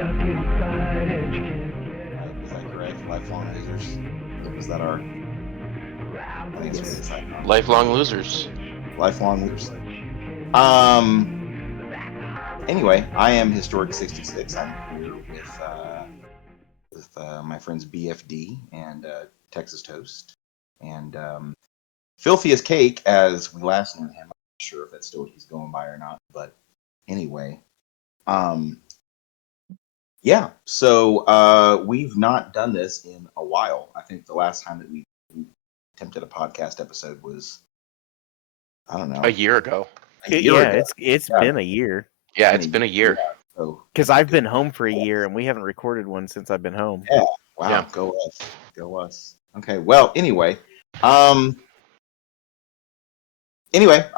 Is that correct? Lifelong losers. Was that our? I think it's really exciting. Lifelong losers. Lifelong losers. Anyway, I am Historic 66. I'm here with my friends BFD and Texas Toast and Filthy as Cake, as we last knew him. I'm not sure if that's still what he's going by or not, but anyway, yeah. So we've not done this in a while. I think the last time that we attempted a podcast episode was, I don't know, A year ago. It's been a year. Yeah, it's been a year. Because I've been home for a year and we haven't recorded one since I've been home. Yeah. Wow. Yeah. Go us. Go us. Okay. Well, anyway, I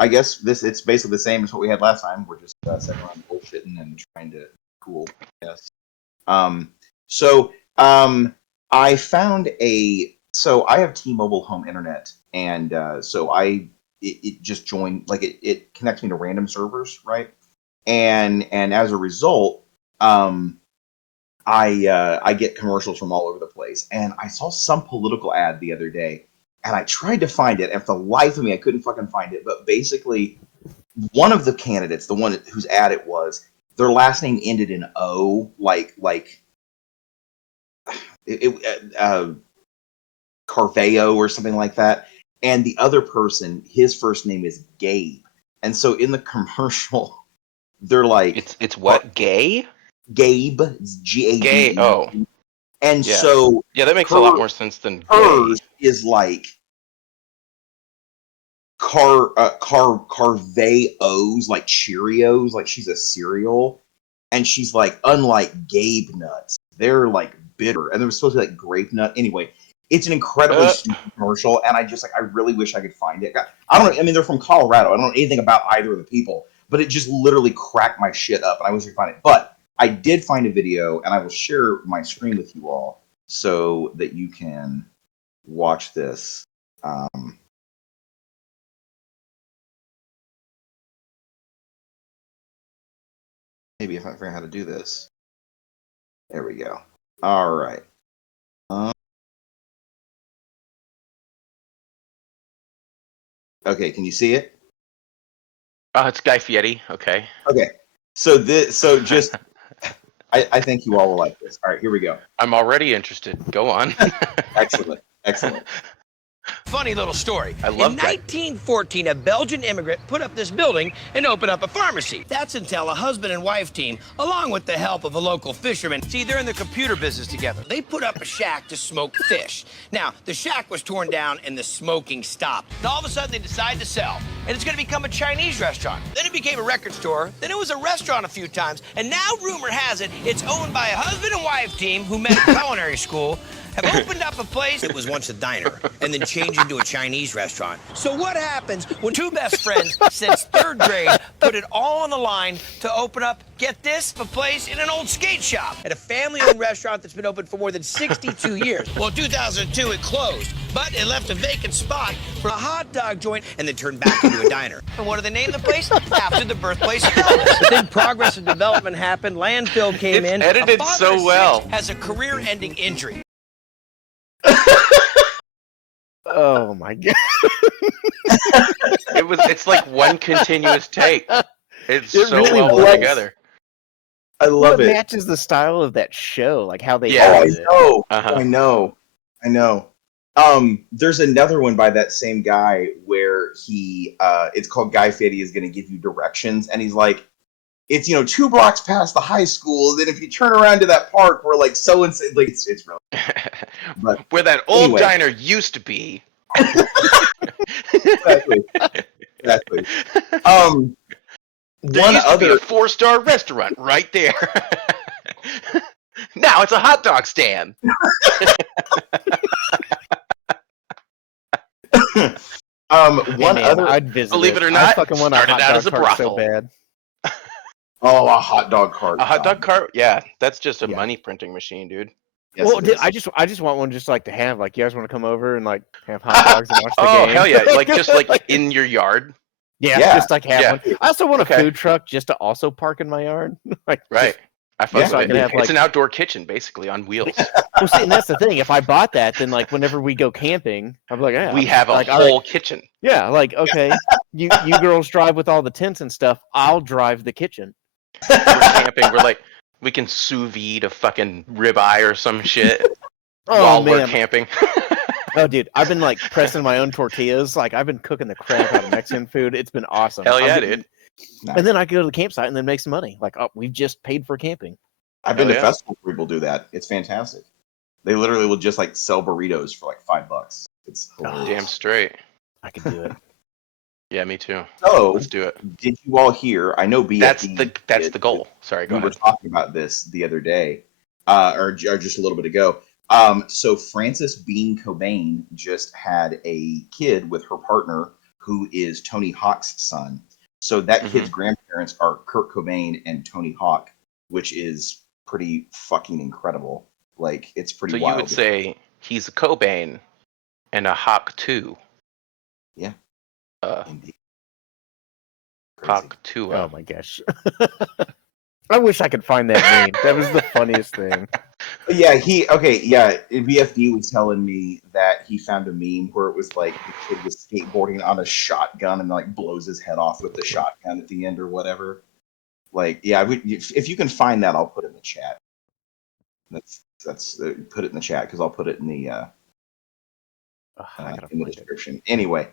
guess it's basically the same as what we had last time. We're just sitting around bullshitting and trying to cool. Yes. I found so I have T-Mobile home internet, and so it just joined, like it connects me to random servers, right? And as a result, I get commercials from all over the place. And I saw some political ad the other day, and I tried to find it, and for the life of me, I couldn't fucking find it. But basically, one of the candidates, the one whose ad it was, their last name ended in O, Carveo or something like that. And the other person, his first name is Gabe. And so in the commercial, they're like, it's what, gay? Gabe, it's G-A-B-E. Gay. Oh. And Yeah. so Yeah, that makes a lot more sense than gay. hers is like Carveos, like Cheerios, like she's a cereal. And she's like, unlike Gabe nuts, they're like bitter. And they're supposed to be like grape nut. Anyway, it's an incredibly stupid commercial, and I really wish I could find it. I don't know. I mean, they're from Colorado. I don't know anything about either of the people, but it just literally cracked my shit up, and I wish I could find it. But I did find a video, and I will share my screen with you all so that you can watch this. Maybe if I figure out how to do this. There we go. All right. Okay, can you see it? Oh, it's Guy Fieri. Okay. Okay. So just I think you all will like this. All right, here we go. I'm already interested. Go on. Excellent. Funny little story. I love In that. 1914, a Belgian immigrant put up this building and opened up a pharmacy. That's until a husband and wife team, along with the help of a local fisherman, see, they're in the computer business together. They put up a shack to smoke fish. Now, the shack was torn down and the smoking stopped. And all of a sudden, they decide to sell. And it's going to become a Chinese restaurant. Then it became a record store. Then it was a restaurant a few times. And now, rumor has it, it's owned by a husband and wife team who met at culinary school, have opened up a place that was once a diner and then changed into a Chinese restaurant. So what happens when two best friends since third grade put it all on the line to open up, get this, a place in an old skate shop at a family-owned restaurant that's been open for more than 62 years? Well, in 2002, it closed, but it left a vacant spot for a hot dog joint and then turned back into a diner. And what do they name the place? After the birthplace of Elvis. But then progress and development happened, landfill came It's in. edited A father so of six well. has a career-ending injury. Oh my god! It's like one continuous take. It's It so really well was. put together. I love it it. matches the style of that show, like how they. Yeah. Oh, I edited it. know. Uh-huh. I know. There's another one by that same guy where he it's called Guy Fieri is going to give you directions, and he's like, it's 2 blocks past the high school. Then if you turn around to that park where like so and so, like it's really. But Where that old anyway. diner used to be. Exactly. There One used to be other. a 4-star restaurant right there. Now it's a hot dog stand. One Man, other. I'd visit. Believe it or I not, fucking want a started hot out dog as a cart so brothel. bad. Oh, a hot dog cart. A hot dog cart? Yeah, that's just a Yeah. money printing machine, dude. Yes, Well, it dude, is. I just want one just like to have. Like, you guys want to come over and like have hot dogs and watch the Oh, game? hell yeah. Like, just like in your yard. Yeah, Yeah. just like have Yeah. one. I also want a Okay. food truck just to also park in my yard. Like, Right. I fuck So I with could it. have, It's an outdoor kitchen, basically, on wheels. Well, see, and that's the thing. If I bought that, then like whenever we go camping, I'm like, yeah, We have a like, whole all right, kitchen. yeah, like okay, you girls drive with all the tents and stuff. I'll drive the kitchen. We're camping. We're like, we can sous vide a fucking ribeye or some shit while we're camping. Oh, dude, I've been like pressing my own tortillas. Like I've been cooking the crap out of Mexican food. It's been awesome. Hell yeah, dude. And then I could go to the campsite and then make some money. Like, oh, we've just paid for camping. I've been to festivals where people do that. It's fantastic. They literally will just like sell burritos for like $5. It's hilarious. Damn straight. I could do it. Yeah, me too. So, let's do it. Did you all hear? I know BFD. That's the goal. Sorry, go ahead. We were talking about this the other day, or just a little bit ago. So Frances Bean Cobain just had a kid with her partner, who is Tony Hawk's son. So that kid's grandparents are Kurt Cobain and Tony Hawk, which is pretty fucking incredible. Like, it's pretty wild. So you would say he's a Cobain and a Hawk too. Yeah. Indeed. Hawk 2. Oh my gosh. I wish I could find that meme. That was the funniest thing. Yeah, BFD was telling me that he found a meme where it was like the kid was skateboarding on a shotgun and like blows his head off with the shotgun at the end or whatever. Like, yeah, if you can find that, I'll put it in the chat. That's put it in the chat because I'll put it in the description. Anyway,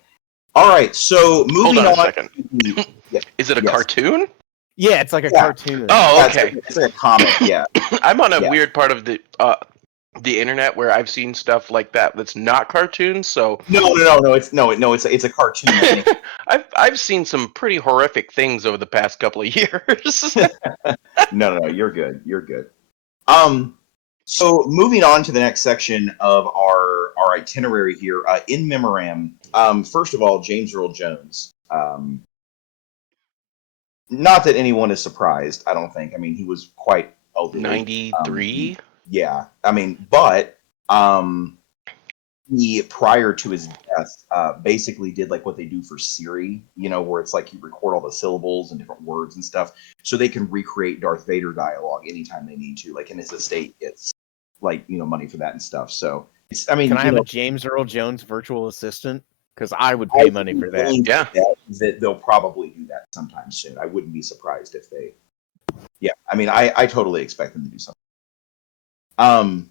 all right. So moving on. A second. Is it a cartoon? Yeah, it's like a cartoon. Oh, okay. It's like a comic. Yeah. I'm on a weird part of the internet where I've seen stuff like that that's not cartoons. So no, it's a cartoon. I've seen some pretty horrific things over the past couple of years. No, you're good. You're good. So moving on to the next section of our itinerary here, in memoriam. First of all, James Earl Jones. Not that anyone is surprised, I don't think. I mean, he was quite elderly. 93? Yeah. I mean, but he, prior to his death, basically did like what they do for Siri, where it's like you record all the syllables and different words and stuff, so they can recreate Darth Vader dialogue anytime they need to. Like, in his estate gets like, money for that and stuff. So it's, I mean, can I have a James Earl Jones virtual assistant? Because I would pay money for that. Yeah. That they'll probably do that sometime soon. I wouldn't be surprised if they. Yeah, I mean, I totally expect them to do something.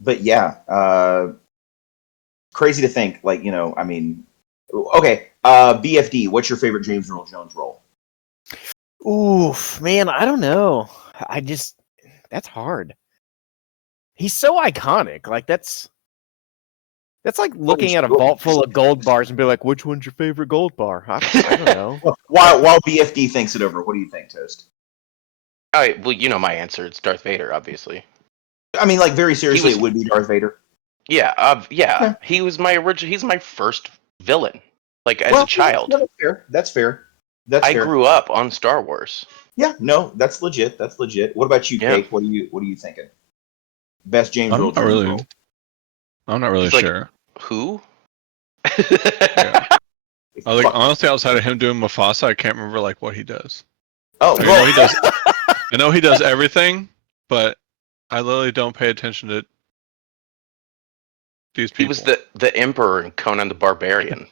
But yeah, crazy to think. Like, I mean, okay. BFD, what's your favorite James Earl Jones role? Oof, man, I don't know. That's hard. He's so iconic. Like that's like looking at a vault full of gold bars and be like, which one's your favorite gold bar? I don't know. While BFD thinks it over, what do you think, Toast? All right, well, you know my answer. It's Darth Vader, obviously. I mean, like, very seriously, it would be Darth Vader. Yeah, yeah. He was my he's my first villain, like, as a child. That's fair. I grew up on Star Wars. Yeah, no, that's legit. What about you, Kate? What are you thinking? Best James Earl Jones role? I'm not really sure. Like, who? Yeah. Honestly, outside of him doing Mufasa, I can't remember like what he does. Oh, I know he does. I know he does everything, but I literally don't pay attention to these people. He was the Emperor in Conan the Barbarian.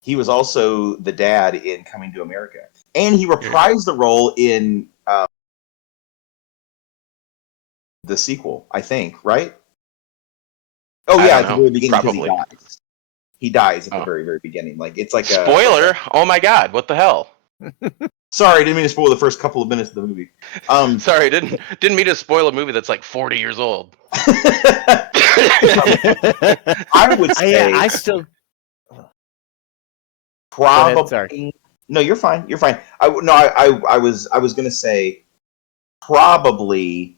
He was also the dad in Coming to America, and he reprised the role in the sequel, I think. Right? Oh yeah, at the very beginning, probably. Because he dies at the very, very beginning. Like, it's like spoiler. Oh my god, what the hell? Sorry, didn't mean to spoil the first couple of minutes of the movie. Sorry, didn't mean to spoil a movie that's like 40 years old. I would say I still probably. Sorry. No, you're fine. You're fine. I was gonna say probably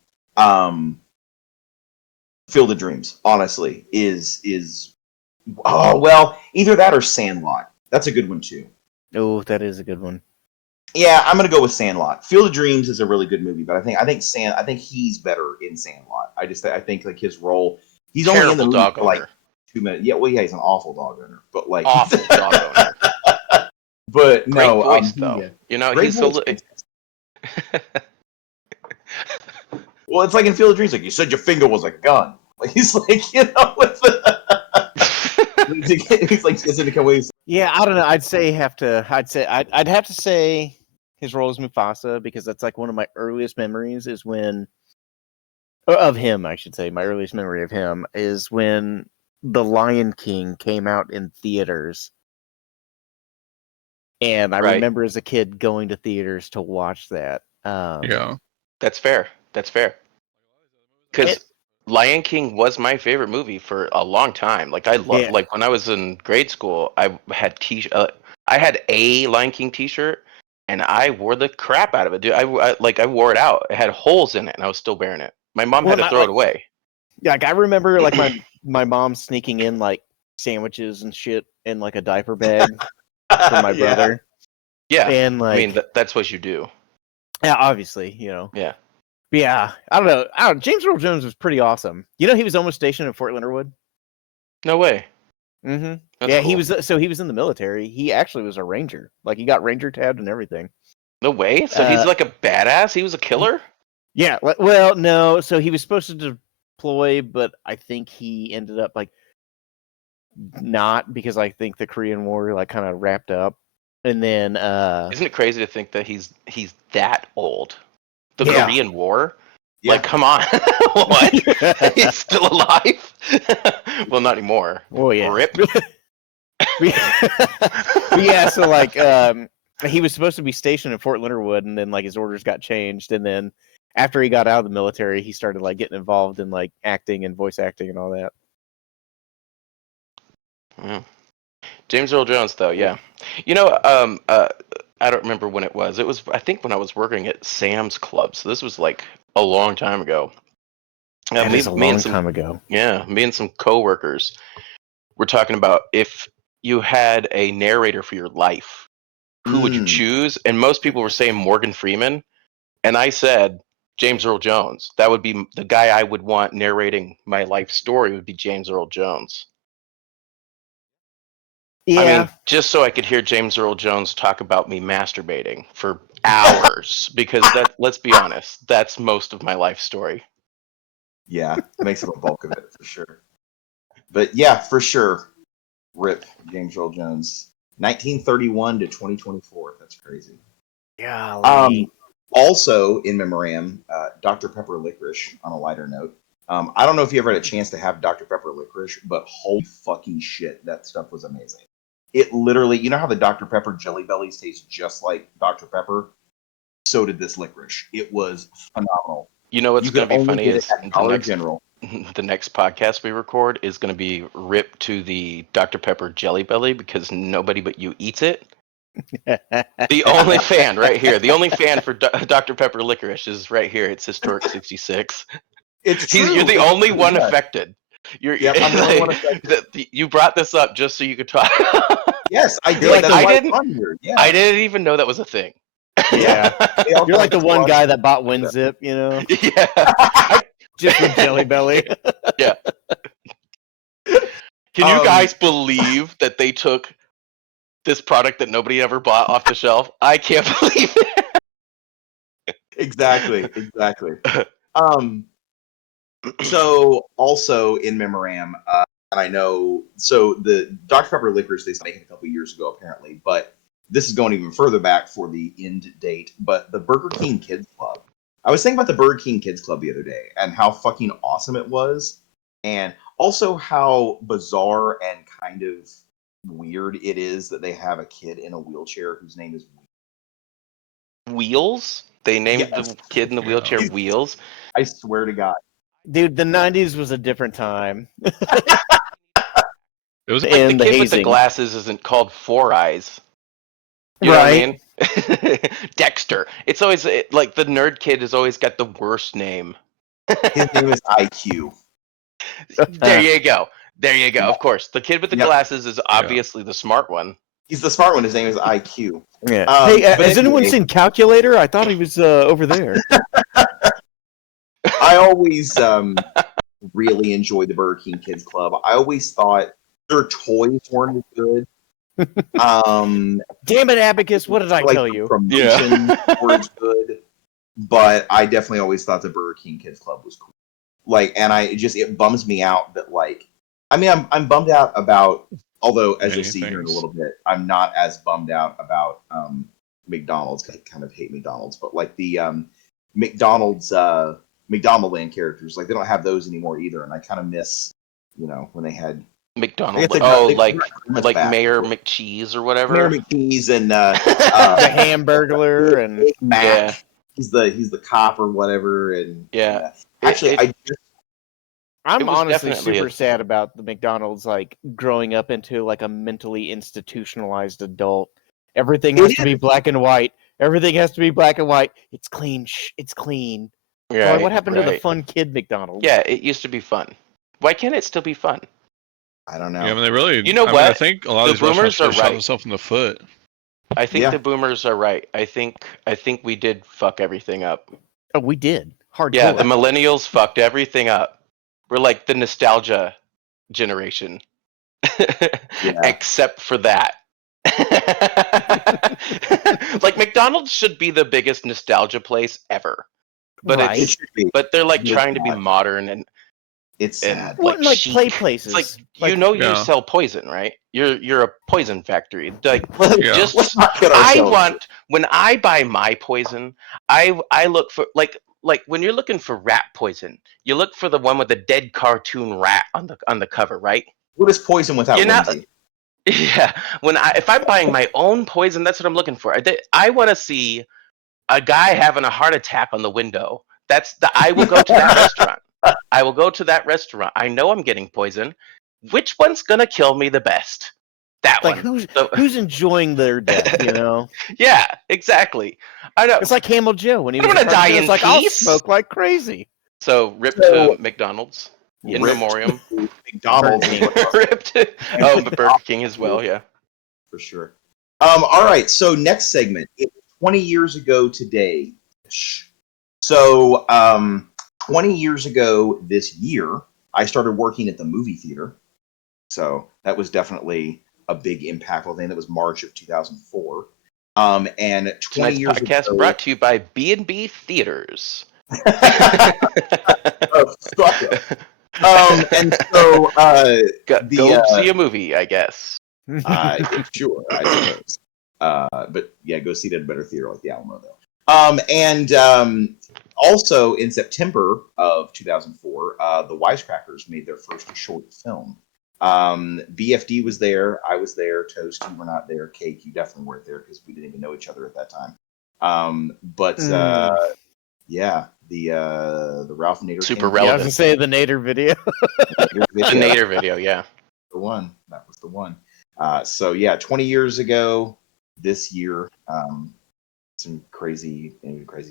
Field of Dreams, honestly, is either that or Sandlot. That's a good one too. Oh, that is a good one. Yeah, I'm gonna go with Sandlot. Field of Dreams is a really good movie, but I think he's better in Sandlot. I think like his role, he's only in the movie for like 2 minutes. Yeah, well, yeah, he's an awful dog owner, but like awful dog owner. But great no, voice though. He's so. Well, it's like in Field of Dreams, like you said, your finger was a gun. Like he's like, you know, with the he's like, it's in ways. Yeah, I don't know. I'd have to say his role as Mufasa because that's like one of my earliest memories is when of him, I should say. My earliest memory of him is when The Lion King came out in theaters. And I Right. remember as a kid going to theaters to watch that. Yeah. That's fair. That's fair. Because Lion King was my favorite movie for a long time. Like Yeah. like when I was in grade school, I had I had a Lion King T-shirt, and I wore the crap out of it, dude. I wore it out. It had holes in it, and I was still wearing it. My mom had to throw it away. Yeah, like I remember like my mom sneaking in like sandwiches and shit in like a diaper bag for my brother. Yeah, And like I mean that's what you do. yeah, obviously, you know. Yeah. Yeah, I don't know. James Earl Jones was pretty awesome. You know, he was almost stationed in Fort Leonard Wood. No way. Mm-hmm. That's Yeah, cool. he was in the military. He actually was a ranger. Like he got ranger tabbed and everything. No way. So he's like a badass. He was a killer. Yeah. Well, no. So he was supposed to deploy, but I think he ended up like not because I think the Korean War like kind of wrapped up, and then Isn't it crazy to think that he's that old? The Yeah. Korean War. Yeah. Like, come on. What? He's still alive? Well, not anymore. Oh yeah. Rip. But yeah, so like he was supposed to be stationed in Fort Leonard Wood, and then like his orders got changed, and then after he got out of the military, he started like getting involved in like acting and voice acting and all that. Yeah. James Earl Jones, though, yeah. You know, I don't remember when it was. It was, I think, when I was working at Sam's Club. So this was like a long time ago. That is a long time ago. Yeah, me and some coworkers were talking about if you had a narrator for your life, who would you choose? And most people were saying Morgan Freeman, and I said James Earl Jones. That would be the guy I would want narrating my life story. Would be James Earl Jones. Yeah. I mean, just so I could hear James Earl Jones talk about me masturbating for hours, because that, let's be honest, that's most of my life story. Yeah, it makes up a bulk of it for sure. But yeah, for sure. Rip James Earl Jones. 1931 to 2024. That's crazy. Yeah. Also in memoriam, Dr. Pepper licorice. On a lighter note, I don't know if you ever had a chance to have Dr. Pepper licorice, but holy fucking shit, that stuff was amazing. It literally, you know how the Dr. Pepper Jelly Bellies taste just like Dr. Pepper? So did this licorice. It was phenomenal. You know what's going to be funny is the next podcast we record is going to be ripped to the Dr. Pepper Jelly Belly because nobody but you eats it. The only fan right here, the only fan for Dr. Pepper licorice is right here. It's Historic 66. It's true. You're the only one affected. I'm the only one affected. You brought this up just so you could talk. Yes, I did. I didn't even know that was a thing. Yeah. You're like the one guy that bought WinZip, you know? Yeah. Just with Jelly Belly. Yeah. Can you guys believe that they took this product that nobody ever bought off the shelf? I can't believe it. Exactly. So also in memoriam, and I know, so the Dr. Pepper licorice they started making a couple years ago apparently, but this is going even further back for the end date. But the Burger King Kids Club. I was thinking about the Burger King Kids Club the other day and how fucking awesome it was, and also how bizarre and kind of weird it is that they have a kid in a wheelchair whose name is Wheels. They named the kid in the wheelchair Wheels. I swear to God. Dude, the 90s was a different time. It was like the kid with the glasses isn't called Four Eyes. You know what I mean? Dexter. It's always like the nerd kid has always got the worst name. His name is IQ. There you go. Of course. The kid with the glasses is obviously the smart one. He's the smart one. His name is IQ. Yeah. Hey, has anyone seen Calculator? I thought he was over there. I always really enjoyed the Burger King Kids Club. I always thought their toys weren't as good. Damn it, Abacus! What did I tell you? Promotions weren't good. but I definitely always thought the Burger King Kids Club was cool. Like, and it bums me out that like, I mean, I'm bummed out about, although as you'll see here in a little bit, I'm not as bummed out about McDonald's. I kind of hate McDonald's, but like the McDonald's McDonaldland characters, like they don't have those anymore either, and I kind of miss, when they had McDonald's. like Mayor McCheese or whatever. Mayor McCheese and the Hamburglar and Big Mac. Yeah. He's the cop or whatever, and Yeah. Actually, I'm honestly super sad about the McDonald's like growing up into like a mentally institutionalized adult. Everything has to be black and white. Everything has to be black and white. It's clean. It's clean. Yeah. Like, what happened to the fun kid McDonald's? Yeah, it used to be fun. Why can't it still be fun? I don't know. Yeah, I mean, they really. You know what? I think a lot of these boomers restaurants are shot right. themselves in the foot. I think the boomers are right. I think we did fuck everything up. Oh, we did. Hardcore. Yeah, the millennials fucked everything up. We're like the nostalgia generation. Except for that. Like McDonald's should be the biggest nostalgia place ever. But right. But they're like trying to be modern and it's sad. What, like chic. play places? It's like you sell poison, right? You're a poison factory. Like just let's not get ourselves. When I buy my poison, I look for like when you're looking for rat poison, you look for the one with the dead cartoon rat on the cover, right? What is poison without whimsy? Yeah. If I'm buying my own poison, that's what I'm looking for. I want to see a guy having a heart attack on the window. I will go to that restaurant. I will go to that restaurant. I know I'm getting poison. Which one's gonna kill me the best? That like one. Who's enjoying their death? Yeah, exactly. I know. It's like Camel Joe when he was gonna die in like, peace. I'll smoke like crazy. So rip to McDonald's in memoriam. McDonald's Rip to but Burger King as well. Yeah, for sure. All right. So next segment. It was 20 years ago today. So 20 years ago this year, I started working at the movie theater. So that was definitely a big impactful thing. That was March of 2004. And 20 years podcast ago, brought to you by B&B Theaters. Oh, fuck it. And so go see a movie, I guess. Sure, I suppose. But yeah, go see it at a better theater like the Alamo, though. And also in September of 2004, the Wisecrackers made their first short film. BFD was there. I was there. Toast, you were not there. Cake, you definitely weren't there because we didn't even know each other at that time. Yeah, the Ralph Nader. Super relevant. I was gonna say the Nader video. The Nader video, yeah. The one. That was the one. So yeah, 20 years ago this year, some crazy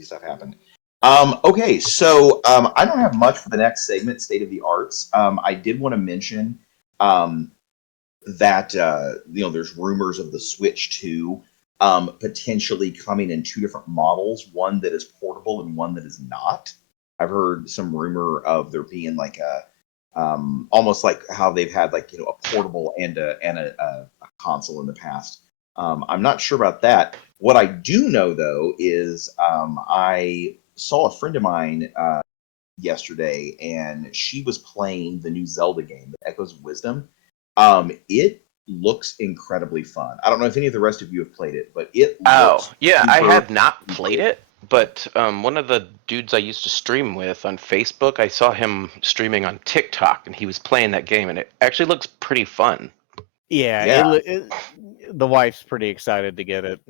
stuff happened. Okay, so I don't have much for the next segment, State of the Arts. I did want to mention that there's rumors of the Switch 2 potentially coming in two different models, one that is portable and one that is not. I've heard some rumor of there being like a almost like how they've had like a portable and a console in the past. I'm not sure about that. What I do know though is I saw a friend of mine yesterday, and she was playing the new Zelda game, Echoes of Wisdom. It looks incredibly fun. I don't know if any of the rest of you have played it, but it looks I have not played it, but one of the dudes I used to stream with on Facebook, I saw him streaming on TikTok, and he was playing that game, and it actually looks pretty fun. Yeah. The wife's pretty excited to get it.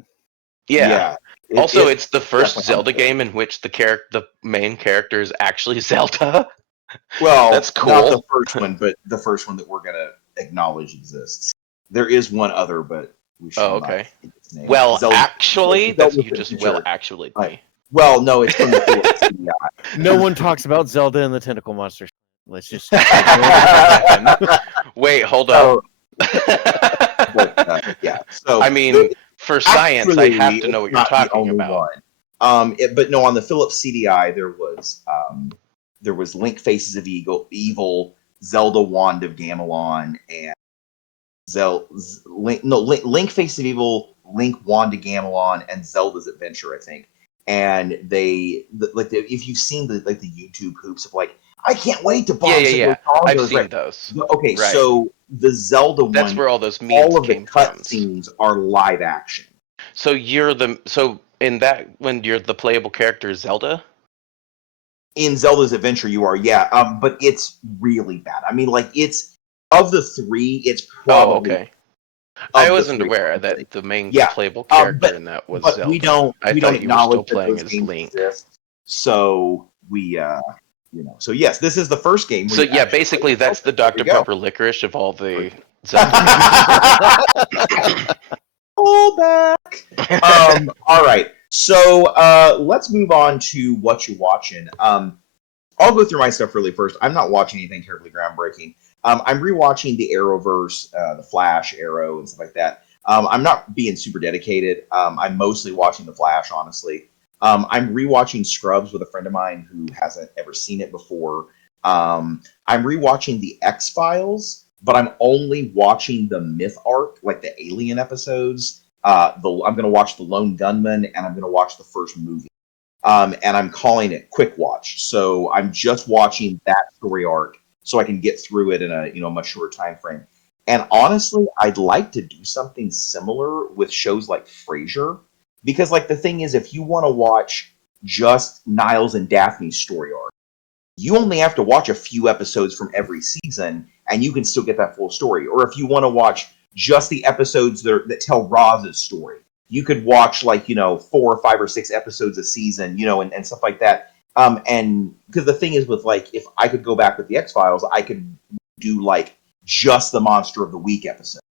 Yeah. Also, it's the first Zelda game in which the main character is actually Zelda. Well, that's cool. Not the first one, but the first one that we're gonna acknowledge exists. There is one other, but we should not think its name. Well, Zelda, actually, Zelda that's you just will actually play. Well, no, it's from the Philips CDI. No one talks about Zelda and the Tentacle Monster. Let's just wait, hold up. Yeah. So I mean, for science, I have to know what you're talking about. But no, on the Philips CDI, there was Link Faces of Evil, Zelda Wand of Gamelon, and Link Faces of Evil, Link Wand of Gamelon, and Zelda's Adventure, I think. and if you've seen the YouTube hoops of like, I can't wait to box Yeah. I've seen right? those. Okay, Right. so the Zelda That's one, where all those memes all of the came from. cutscenes are live action. So in that, when you're the playable character Zelda? In Zelda's Adventure, you are, yeah. But it's really bad. I mean, like, it's of the three, it's probably. Okay. I wasn't three, aware probably. that the main Yeah, playable character in that was but Zelda. we don't I we thought don't you were still acknowledge that playing those as games Link. exist. So we, so yes, this is the first game. So yeah, basically that's the Dr. There we go. Pepper licorice of all the Zelda. Pull back. All right. So let's move on to what you're watching. I'll go through my stuff really first. I'm not watching anything terribly groundbreaking. I'm rewatching the Arrowverse, the Flash, Arrow, and stuff like that. I'm not being super dedicated. I'm mostly watching the Flash, honestly. I'm rewatching Scrubs with a friend of mine who hasn't ever seen it before. I'm rewatching the X-Files, but I'm only watching the Myth arc, like the Alien episodes. I'm going to watch The Lone Gunman, and I'm going to watch the first movie. And I'm calling it Quick Watch. So I'm just watching that story arc so I can get through it in a much shorter time frame. And honestly, I'd like to do something similar with shows like Frasier, because like the thing is, if you want to watch just Niles and Daphne's story arc, you only have to watch a few episodes from every season, and you can still get that full story. Or if you want to watch just the episodes that tell Roz's story, you could watch 4 or 5 or 6 episodes a season, and stuff like that. And because the thing is with if I could go back with the X-Files, I could do just the Monster of the Week episode,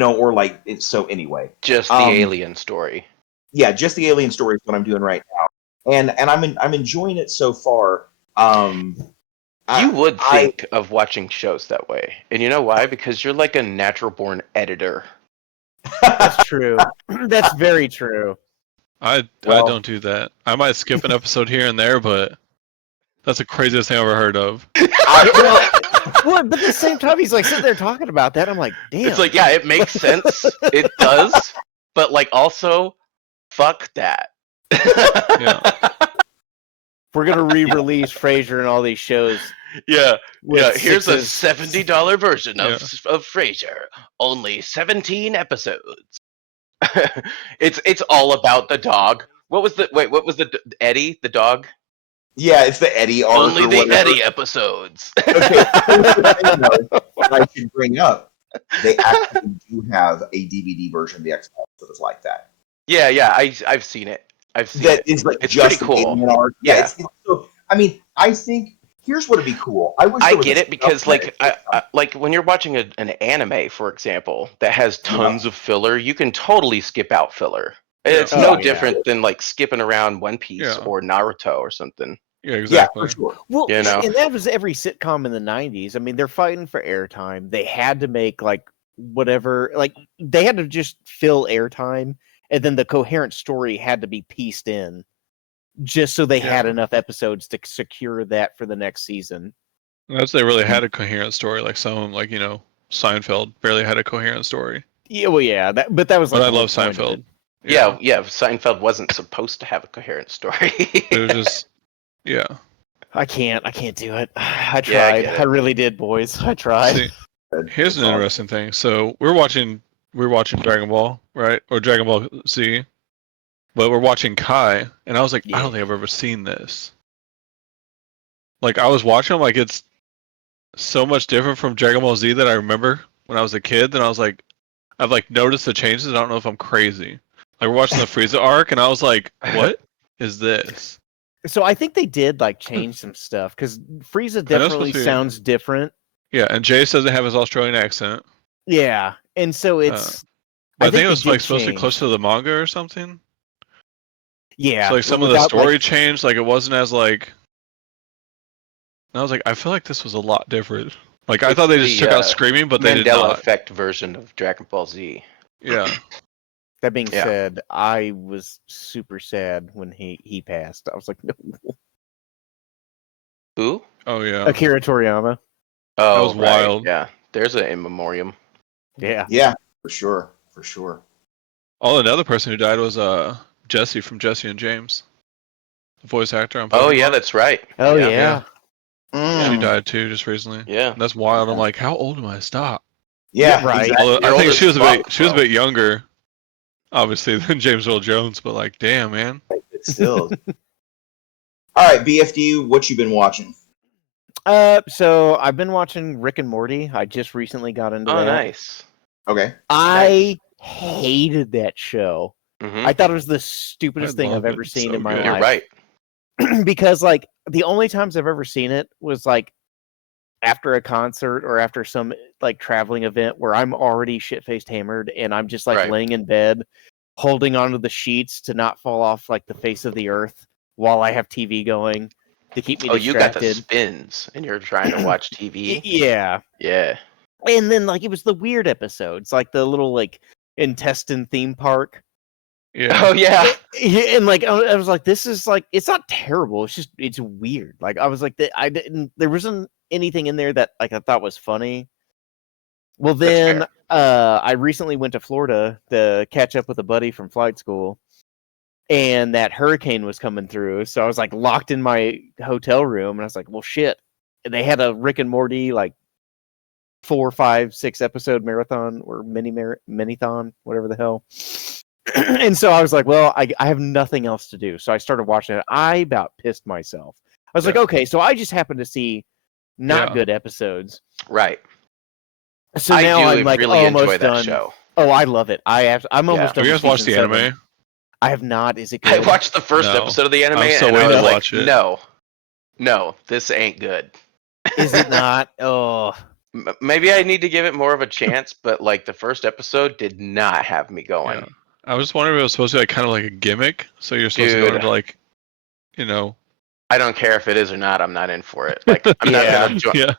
or so anyway. Just the alien story. Yeah, just the alien story is what I'm doing right now, and I'm enjoying it so far. You would think of watching shows that way, and you know why? Because you're like a natural-born editor. That's true. That's very true. I don't do that. I might skip an episode here and there, but that's the craziest thing I've ever heard of. Well, but at the same time, he's sitting there talking about that. I'm like, damn. It's yeah, it makes sense. It does, but also, fuck that. Yeah. We're gonna re-release Frasier and all these shows. Yeah. Here's a sixes. $70 version of Frasier. Only 17 episodes. It's all about the dog. What was the Eddie, the dog? Yeah, it's the Eddie arc. Only the Eddie episodes. Okay, I should bring up, they actually do have a DVD version of the X-Files that is like that. Yeah, I've seen it. I've seen that it. Is it's just pretty cool. Arc. Yeah. So, I think here's what would be cool. I get it because when you're watching an anime, for example, that has tons of filler, you can totally skip out filler. It's no different than skipping around One Piece or Naruto or something. Yeah, exactly. Yeah, for sure. Well, and that was every sitcom in the 90s. I mean, they're fighting for airtime. They had to make whatever, they had to just fill airtime, and then the coherent story had to be pieced in just so they had enough episodes to secure that for the next season. That's they really had a coherent story. Some Seinfeld barely had a coherent story. Yeah, well, yeah, but that was. But I love Seinfeld. Yeah, Seinfeld wasn't supposed to have a coherent story. It was just, I can't do it. I tried. I really did, boys. I tried. See, here's an interesting thing. So we're watching Dragon Ball, right? Or Dragon Ball Z. But we're watching Kai, and I was like, I don't think I've ever seen this. I was watching them, it's so much different from Dragon Ball Z that I remember when I was a kid, and I was like, I've noticed the changes. I don't know if I'm crazy. We're watching the Frieza arc, and I was like, what is this? So I think they did change some stuff, because Frieza definitely sounds different. Yeah, and Jay doesn't have his Australian accent. Yeah, and so it's. I think it was supposed to be close to the manga or something. Yeah. So some of the story changed. It wasn't as And I was like, I feel like this was a lot different. I thought they just took out screaming, but they did not. Mandela effect version of Dragon Ball Z. Yeah. That being said, I was super sad when he passed. I was like, no. Who? Oh yeah. Akira Toriyama. Oh, that was wild. Yeah. There's an in memoriam. Yeah. Yeah, for sure. For sure. Oh, another person who died was Jesse from Jesse and James. the voice actor on Pokemon. Oh yeah, that's right. Oh Yeah. yeah. She died too just recently. Yeah. That's wild. I'm like, how old am I? Stop. Yeah, right. exactly. Although, You're I think old she was as a bit fuck, she was a bro. bit younger, obviously, than James Earl Jones, but like, damn, man. But still. All right, BFD, what you been watching? So I've been watching Rick and Morty. I just recently got into Oh, that. nice. Okay. I hated that show. Mm-hmm. I thought it was the stupidest I thing I've love ever it. seen So in my good. You're life. right. Because like the only times I've ever seen it was like after a concert or after some like traveling event where I'm already shit-faced hammered and I'm just like Right. laying in bed holding onto the sheets to not fall off like the face of the earth while I have TV going to keep me Oh, you got the distracted. spins, and you're trying to watch TV. Yeah. Yeah. And then like it was the weird episodes, like the little like intestine theme park. Yeah. Oh yeah. And like I was like, this is like it's not terrible. It's just it's weird. Like I was like, there wasn't anything in there that like I thought was funny. Well, then I recently went to Florida to catch up with a buddy from flight school, and that hurricane was coming through. So I was like locked in my hotel room, and I was like, well, shit. And they had a Rick and Morty like 4, 5, 6 episode marathon or mini-thon, whatever the hell. And so I was like, well, I have nothing else to do. So I started watching it. I about pissed myself. I was like, okay, so I just happened to see not good episodes. Right. So I now do I'm like really almost enjoy that done. show. Oh, I love it. I'm almost done. Have you with guys watched season the 7. anime? I have not. Is it good? I watched the first No. episode of the anime, I'm still and I waiting was to like, watch it. no, this ain't good. Is it not? Oh, Maybe I need to give it more of a chance, but like the first episode did not have me going. Yeah. I was just wondering if it was supposed to be like kind of like a gimmick, so you're supposed to go Dude. into like, you know. I don't care if it is or not. I'm not in for it. Like I'm not Yeah. gonna join. Yeah.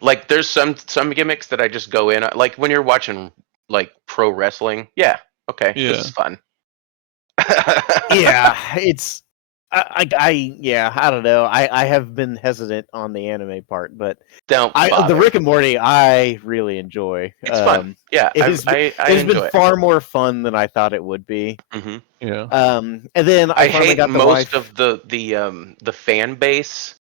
Like there's some gimmicks that I just go in. Like when you're watching like pro wrestling. Yeah. Okay. Yeah. This is fun. yeah. It's I don't know. I have been hesitant on the anime part, but Don't the bother. Rick and Morty I really enjoy. It's fun. Yeah. It I has enjoy been it. far more fun than I thought it would be. Mm-hmm. Yeah. And then I finally hate got the most wife. of the fan base.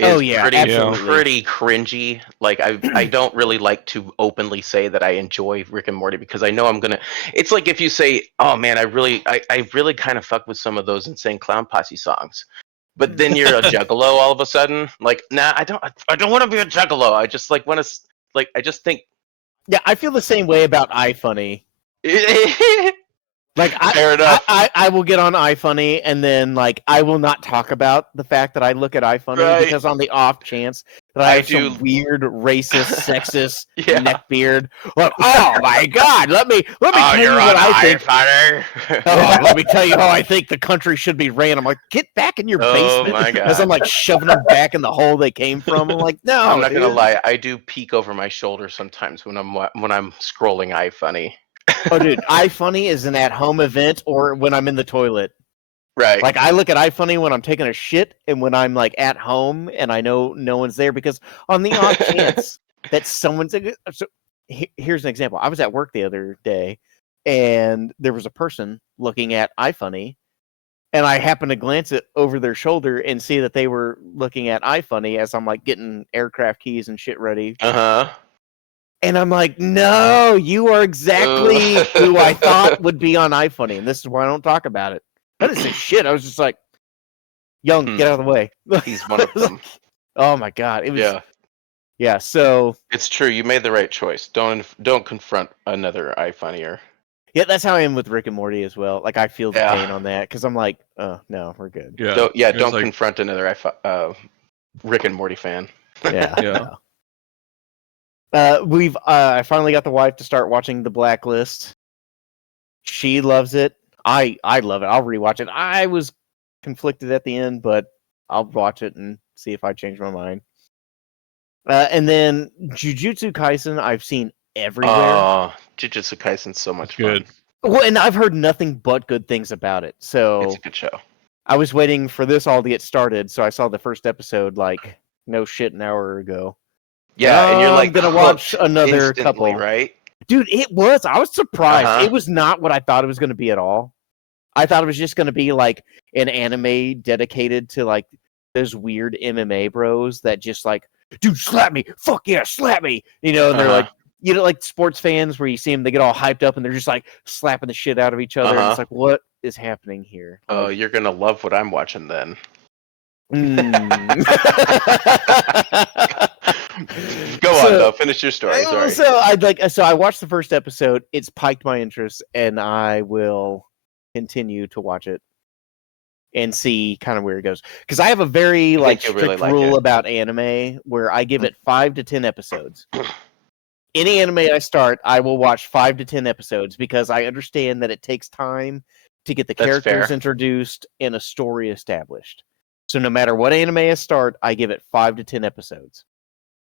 Oh Is yeah, pretty, absolutely. pretty cringy. Like I don't really like to openly say that I enjoy Rick and Morty because I know I'm gonna. It's like if you say, "Oh man, I really kind of fuck with some of those Insane Clown Posse songs," but then you're a juggalo all of a sudden. Like, nah, I don't want to be a juggalo. I just like want to like I just think. Yeah, I feel the same way about iFunny. Like Fair enough. I will get on iFunny and then like I will not talk about the fact that I look at iFunny Right. because on the off chance that I have do- some weird racist sexist Yeah. neckbeard. Well, oh my god, let me tell you you're what on I think. iFunny. Oh, let me tell you how I think the country should be ran. I'm like, get back in your Oh basement. my As I'm God. like shoving them back in the hole they came from. I'm like, no. I'm not gonna dude. lie. I do peek over my shoulder sometimes when I'm scrolling iFunny. Oh, dude, iFunny is an at-home event or when I'm in the toilet. Right. Like I look at iFunny when I'm taking a shit and when I'm like at home and I know no one's there because on the off chance that someone's so here's an example. I was at work the other day and there was a person looking at iFunny and I happened to glance it over their shoulder and see that they were looking at iFunny as I'm like getting aircraft keys and shit ready. Uh-huh. And I'm like, no, you are exactly who I thought would be on iFunny, and this is why I don't talk about it. I didn't say shit. I was just like, young, get out of the way. He's one of them. Oh my god, it was yeah. So It's true. You made the right choice. Don't confront another iFunnier. yeah, that's how I am with Rick and Morty as well. Like I feel the Yeah. pain on that because I'm like, oh no, we're good. Yeah. Don't It was like, confront another Rick and Morty fan. Yeah. Yeah. I finally got the wife to start watching The Blacklist. She loves it. I love it. I'll rewatch it. I was conflicted at the end, but I'll watch it and see if I change my mind. And then Jujutsu Kaisen, I've seen everywhere. Oh, Jujutsu Kaisen's so much good. fun. Well, and I've heard nothing but good things about it. So It's a good show. I was waiting for this all to get started. So I saw the first episode like no shit an hour ago. Yeah, and you're I'm like gonna watch hooked another instantly, couple. right? Dude, it was. I was surprised. Uh-huh. It was not what I thought it was going to be at all. I thought it was just going to be like an anime dedicated to like those weird MMA bros that just like, dude, slap me, fuck yeah, slap me, and they're like, like sports fans where you see them, they get all hyped up and they're just like slapping the shit out of each other, and it's like, what is happening here? Oh, you're gonna love what I'm watching then. Go on though, finish your story. Sorry. So I watched the first episode. It's piqued my interest, and I will continue to watch it and see kind of where it goes. Because I have a very strict rule about anime where I give it 5 to 10 episodes. Any anime I start, I will watch 5 to 10 episodes because I understand that it takes time to get the characters introduced and a story established. So no matter what anime I start, I give it 5 to 10 episodes.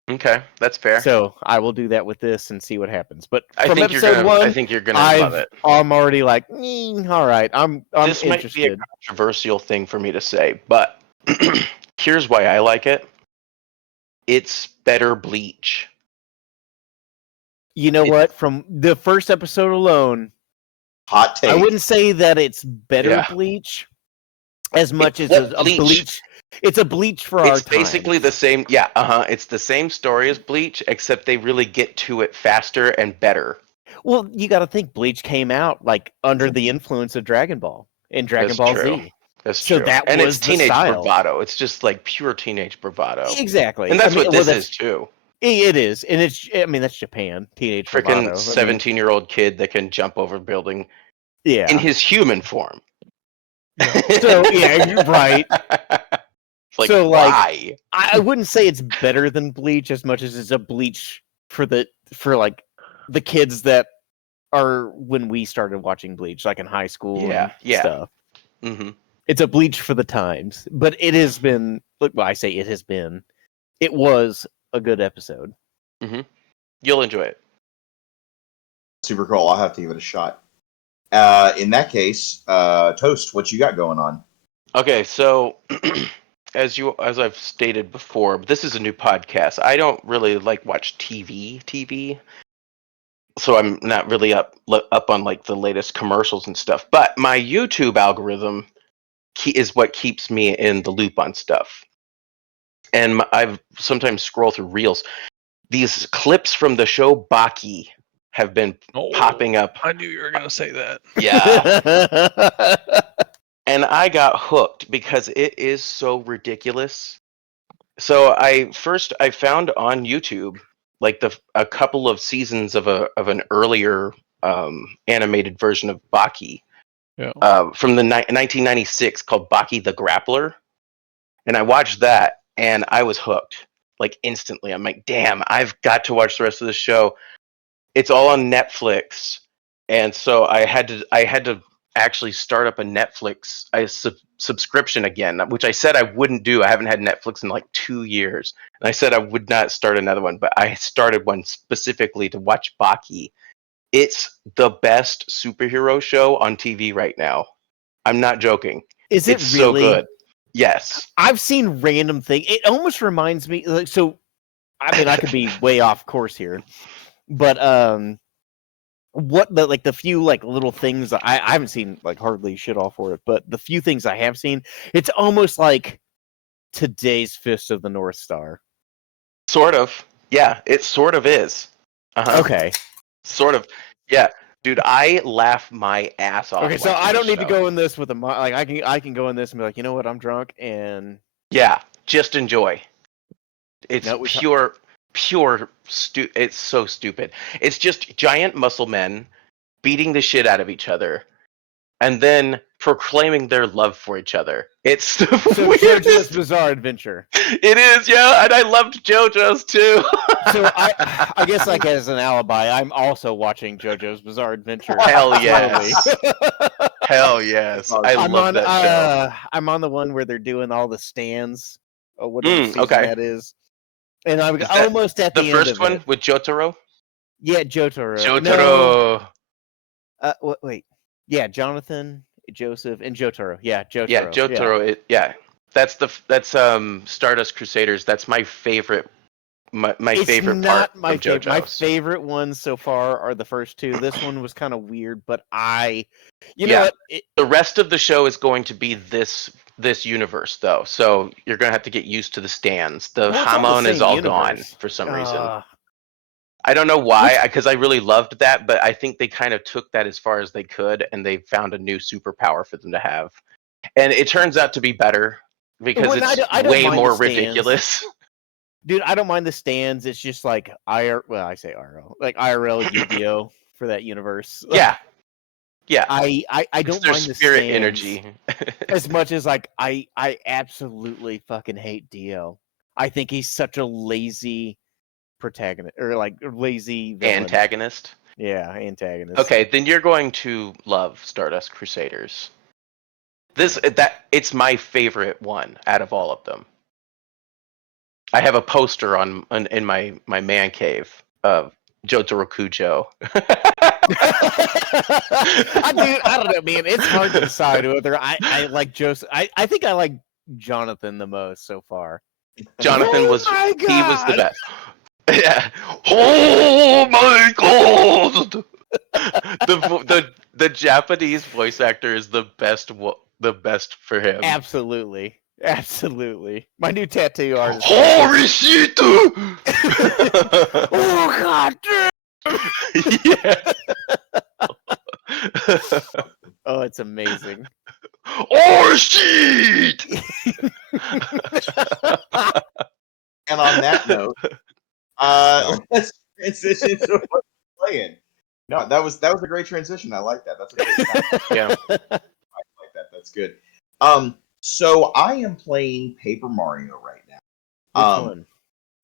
Okay, that's fair. So I will do that with this and see what happens. But I think you're gonna love it. I'm already like, all right, I'm this interested. Might be a controversial thing for me to say, but here's why I like it. It's better Bleach. You know what? From the first episode alone, hot take. I wouldn't say that it's better Bleach as much as a Bleach. It's a Bleach for our time. It's basically the same. Yeah, It's the same story as Bleach, except they really get to it faster and better. Well, you got to think Bleach came out like under the influence of Dragon Ball and Dragon Ball Z. That's true. And it's teenage bravado. It's just like pure teenage bravado. Exactly. And that's what this is too. It is, and that's Japan. Teenage freaking 17-year-old kid that can jump over a building. Yeah. In his human form. So you're right. Like, so why? I wouldn't say it's better than Bleach as much as it's a Bleach for the kids that are when we started watching Bleach, like in high school and stuff. Mm-hmm. It's a Bleach for the times, but it has been. Look, I say it has been. It was a good episode. Mm-hmm. You'll enjoy it. Super cool. I'll have to give it a shot. In that case, Toast, what you got going on? Okay, so as I've stated before, this is a new podcast. I don't really watch TV, so I'm not really up on like the latest commercials and stuff. But my YouTube algorithm is what keeps me in the loop on stuff. And I've sometimes scroll through reels. These clips from the show Baki have been popping up. I knew you were going to say that. Yeah. And I got hooked because it is so ridiculous. So I found on YouTube like a couple of seasons of an earlier animated version of Baki from the 1996 called Baki the Grappler. And I watched that and I was hooked like instantly. I'm like, damn, I've got to watch the rest of the show. It's all on Netflix. And so I had to actually start up a Netflix subscription again, which I said I wouldn't do. I haven't had Netflix in like 2 years. And I said I would not start another one, but I started one specifically to watch Baki. It's the best superhero show on TV right now. I'm not joking. It's really so good? Yes. I've seen random things. It almost reminds me I mean, I could be way off course here, but what the few little things I haven't seen hardly shit all for it, but the few things I have seen, it's almost like today's Fist of the North Star. Sort of. Yeah, it sort of is. Okay. Sort of. Yeah. Dude, I laugh my ass off. Okay, so I don't need to go in this with I can go in this and be like, you know what, I'm drunk and just enjoy. It's it's so stupid. It's just giant muscle men beating the shit out of each other and then proclaiming their love for each other. It's so JoJo's Bizarre Adventure. It is, yeah, and I loved JoJo's too. So I guess as an alibi, I'm also watching JoJo's Bizarre Adventure. Hell yes. Hell yes. I love that show. I'm on the one where they're doing all the stands. Whatever season that is. And I'm almost at the end of it. The first one with Jotaro? Yeah, Jotaro. Jotaro. No. Wait. Yeah, Jonathan, Joseph, and Jotaro. Yeah, Jotaro. Yeah, Jotaro. Yeah. That's Stardust Crusaders. That's my favorite my It's favorite not part my from favorite. My JoJo's. favorite ones so far are the first two. This one was kind of weird, but you know Yeah. what? The rest of the show is going to be this universe, though. So you're going to have to get used to the stands. The Well, it's all the Hamon is same all gone universe. for some reason. I don't know why, because I really loved that, but I think they kind of took that as far as they could, and they found a new superpower for them to have. And it turns out to be better because Well, it's I don't way mind the more stands. ridiculous. Dude, I don't mind the stands. It's just like I say IRL, like IRL Yu-Gi-Oh for that universe. Yeah. Yeah. I It's don't their mind the spirit stands energy. as much as like I absolutely fucking hate Dio. I think he's such a lazy protagonist or like lazy villain. Antagonist. Yeah, antagonist. Okay, then you're going to love Stardust Crusaders. It's my favorite one out of all of them. I have a poster in my man cave of Jotaro Kujo. Dude, I don't know, man. It's hard to decide whether I like Joseph. I think I like Jonathan the most so far. Jonathan Oh was my he was the God! best. Yeah. Oh my god. The Japanese voice actor is the best for him. Absolutely. My new tattoo artist. Horishito! Oh God! Yeah. Oh, it's amazing. And on that note, let's transition to what we're playing. No, that was a great transition. I like that. That's a great Yeah. I like that. That's good. So I am playing Paper Mario right now. Which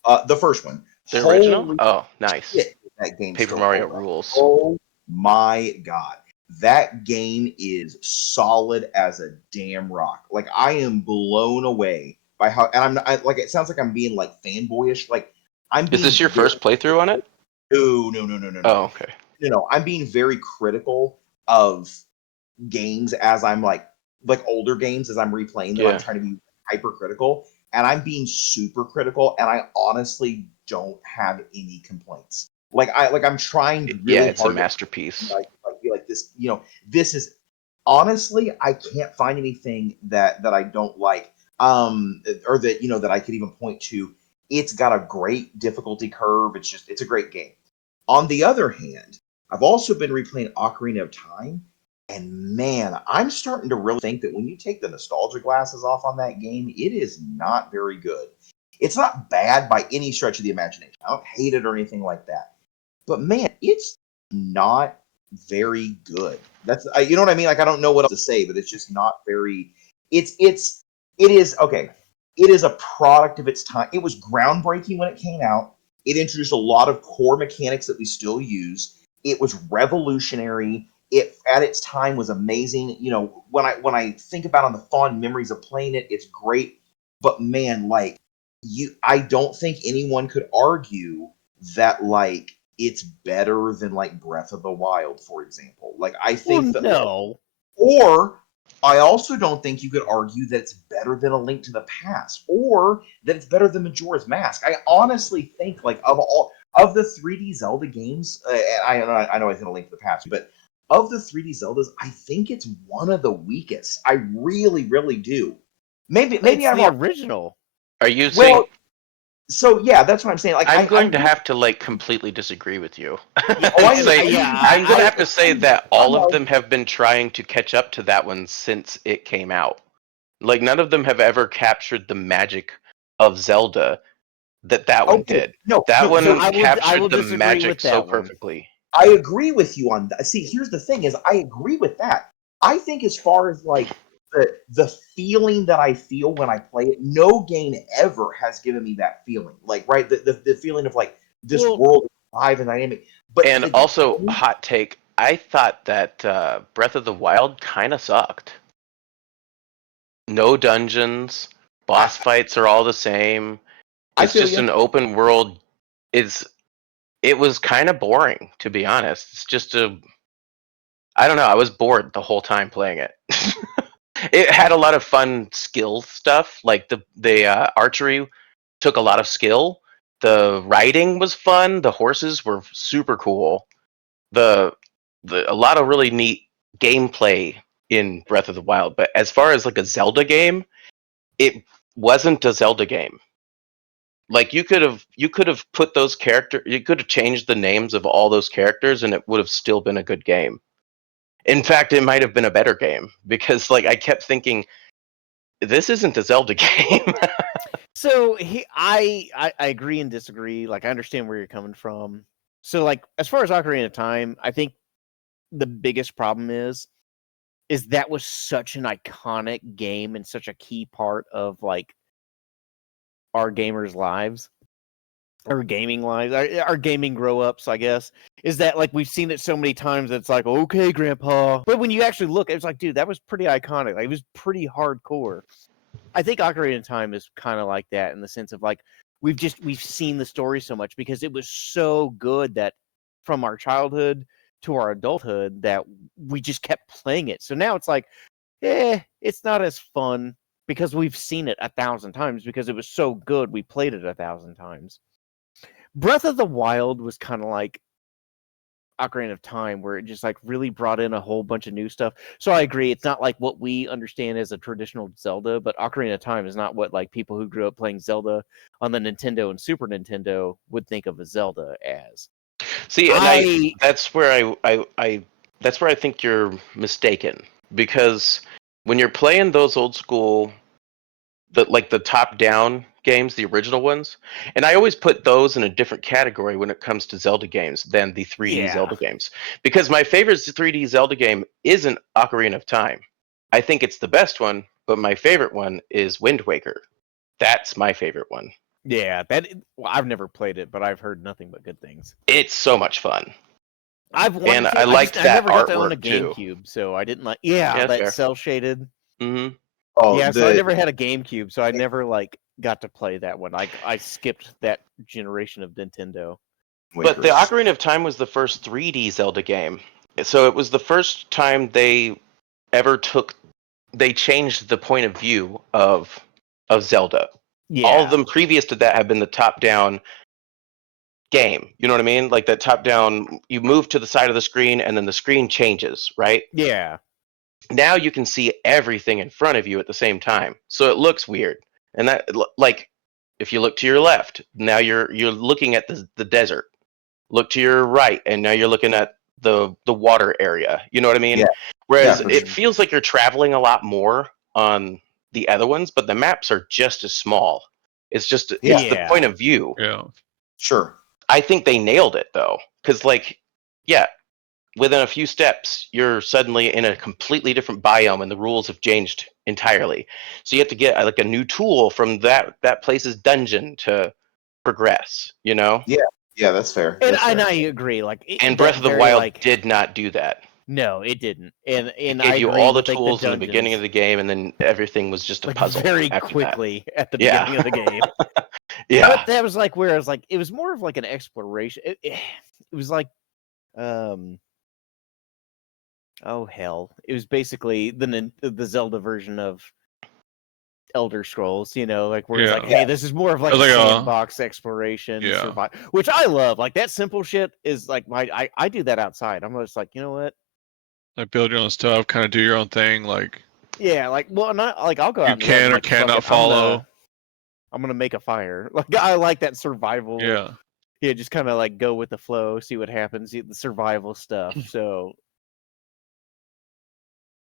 one? The first one. The original? Holy Oh, nice. shit, that game Paper still Mario holds up. rules. Oh my god. That game is solid as a damn rock. Like I am blown away by how and like it sounds like I'm being like fanboyish. Like I'm being Is this your first playthrough on it? No. Oh, okay. I'm being very critical of games as I'm like older games as I'm replaying them. Yeah. I'm trying to be hypercritical, and I'm being super critical, and I honestly don't have any complaints. I'm trying really Yeah, it's a hard masterpiece. to be like this. This is honestly, I can't find anything that I don't like, or that that I could even point to. It's got a great difficulty curve. It's a great game. On the other hand, I've also been replaying Ocarina of Time, and man, I'm starting to really think that when you take the nostalgia glasses off on that game, it is not very good. It's not bad by any stretch of the imagination. I don't hate it or anything like that. But man, it's not very good. You know what I mean? Like I don't know what else to say, but it's just not very. It is okay. It is a product of its time. It was groundbreaking when it came out. It introduced a lot of core mechanics that we still use. It was revolutionary. It at its time was amazing. When I think about on the fond memories of playing it, it's great. But man, I don't think anyone could argue that it's better than like Breath of the Wild, for example. Like I think that no. Or I also don't think you could argue that it's better than A Link to the Past, or that it's better than Majora's Mask. I honestly think like of the 3D Zelda games, I know I said A Link to the Past, but of the 3D Zeldas, I think it's one of the weakest. I really, really do. Maybe It's I'm the wrong. original. Are you saying? So yeah, that's what I'm saying. Like I'm going to have to completely disagree with you. I'm going to have to say that all of them have been trying to catch up to that one since it came out. Like none of them have ever captured the magic of Zelda that one did. That one captured the magic so perfectly. I agree with you on that. See, here's the thing: is I agree with that. I think as far as like the feeling that I feel when I play it, no game ever has given me that feeling. Like, right, the feeling of like this world is alive and dynamic. But and also, hot take: I thought that Breath of the Wild kind of sucked. No dungeons, boss fights are all the same. It's just an open world. It was kind of boring, to be honest. It's just I don't know. I was bored the whole time playing it. It had a lot of fun skill stuff, like the archery took a lot of skill. the riding was fun. The horses were super cool. A lot of really neat gameplay in Breath of the Wild. But as far as like a Zelda game, it wasn't a Zelda game. Like you could have put those characters, you could have changed the names of all those characters, and it would have still been a good game. In fact, it might have been a better game because like I kept thinking, this isn't a Zelda game. So I agree and disagree. Like I understand where you're coming from. So like as far as Ocarina of Time, I think the biggest problem is that was such an iconic game and such a key part of like our gamers' lives, our gaming lives, our gaming grow ups, I guess, is that like we've seen it so many times that it's like, okay, Grandpa. But when you actually look, it's like, dude, that was pretty iconic. Like it was pretty hardcore. I think Ocarina of Time is kind of like that in the sense of like we've seen the story so much because it was so good that from our childhood to our adulthood that we just kept playing it. So now it's like, it's not as fun because we've seen it 1,000 times because it was so good we played it 1,000 times. Breath of the Wild was kind of like Ocarina of Time, where it just like really brought in a whole bunch of new stuff. So I agree, it's not like what we understand as a traditional Zelda, but Ocarina of Time is not what like people who grew up playing Zelda on the Nintendo and Super Nintendo would think of a Zelda as. See, and that's where I think you're mistaken, because when you're playing those old school, the top down games, the original ones, and I always put those in a different category when it comes to Zelda games than the 3D Zelda games, because my favorite 3D Zelda game isn't Ocarina of Time. I think it's the best one, but my favorite one is Wind Waker. That's my favorite one. Yeah, I've never played it, but I've heard nothing but good things. It's so much fun. I've wanted and to. I liked I that never got to own a artwork too. GameCube, so I didn't like. Yeah, that cell shaded. Mm-hmm. Oh, yeah, so I never had a GameCube, so I never like got to play that one. I skipped that generation of Nintendo. But the Ocarina of Time was the first 3D Zelda game, so it was the first time they ever changed the point of view of Zelda. Yeah. All of them previous to that have been the top-down game. You know what I mean? Like that top-down, you move to the side of the screen and then the screen changes, right? Yeah. Now you can see everything in front of you at the same time, so it looks weird. And that, like, if you look to your left, now you're looking at the desert. Look to your right, and now you're looking at the water area. You know what I mean? Yeah. Whereas Yeah, it feels like you're traveling a lot more on the other ones, but the maps are just as small. It's just it's the point of view. Yeah. Sure. I think they nailed it though, because like, yeah, within a few steps, you're suddenly in a completely different biome, and the rules have changed entirely. So you have to get like a new tool from that place's dungeon to progress. You know? Yeah, that's fair. And, That's fair. and I agree. Like, and Breath of the Wild did not do that. No, it didn't. And It I gave you agree all the with, like, tools in the dungeons, beginning of the game, and then everything was just a like, puzzle. very after quickly at the Yeah. beginning of the game. Yeah. But that was like where I was like, it was more of like an exploration. It was like, oh hell, it was basically the Zelda version of Elder Scrolls, you know, like where it's like, hey, this is more of like a sandbox exploration, survive, which I love. Like that simple shit is like I do that outside. I'm just like, you know what? Like build your own stuff, kind of do your own thing, like. Yeah, like not like I'll go out. You and can or like, cannot follow. I'm gonna make a fire. Like I like that survival. Yeah, just kind of like go with the flow, see what happens, the survival stuff. So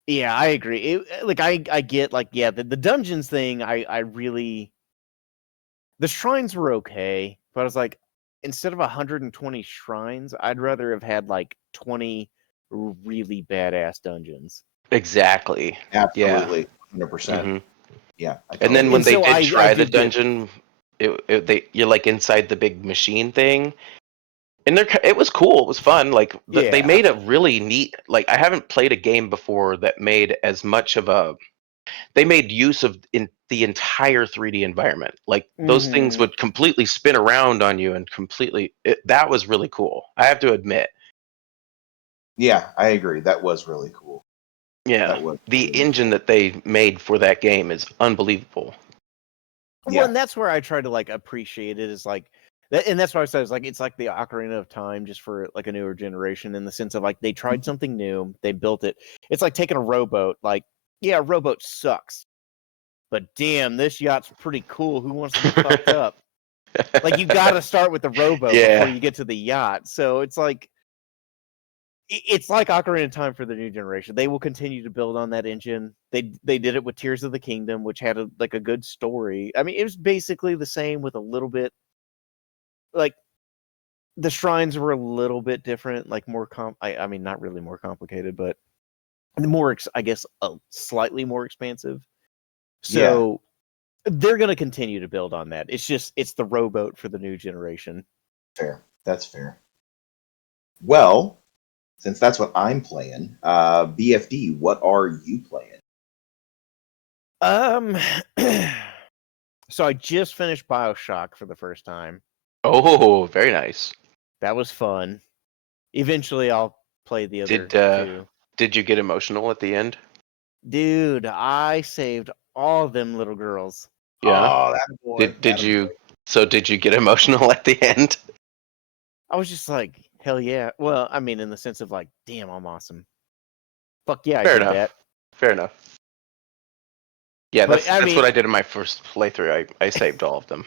yeah, I agree. Like I get like the dungeons thing. I really the shrines were okay, but I was like, instead of 120 shrines, I'd rather have had like 20 really badass dungeons. Exactly. Absolutely. 100%. Mm-hmm. Yeah. And then when they did try the dungeon, you're like inside the big machine thing, and it was cool. It was fun. Like they made a really neat. Like I haven't played a game before that made as much of a. They made use of in the entire 3D environment. Like those things would completely spin around on you and completely. That was really cool. I have to admit. Yeah, I agree. That was really cool. Yeah, the engine that they made for that game is unbelievable. Well, and that's where I try to like appreciate it is like And that's why I said it's like the Ocarina of Time, just for like a newer generation, in the sense of like they tried something new, they built it. It's like taking a rowboat. Like, yeah, a rowboat sucks, but damn, this yacht's pretty cool. Who wants to get fucked up? Like, you got to start with the rowboat before you get to the yacht. So it's like Ocarina of Time for the new generation. They will continue to build on that engine. They did it with Tears of the Kingdom, which had a good story. I mean, it was basically the same with a little bit. Like, the shrines were a little bit different, like more I mean, not really more complicated, but more, I guess, slightly more expansive. So they're going to continue to build on that. It's the rowboat for the new generation. Fair. That's fair. Well, since that's what I'm playing, BFD, what are you playing? So I just finished BioShock for the first time. Oh, very nice. That was fun. Eventually, I'll play the other two. Did you get emotional at the end? Dude, I saved all of them little girls. Yeah. Oh, that boy. Did you? So did you get emotional at the end? I was just like, hell yeah. Well, I mean, in the sense of like, damn, I'm awesome. Fuck yeah, I did that. Fair enough. Yeah, But, that's what I did in my first playthrough. I saved all of them.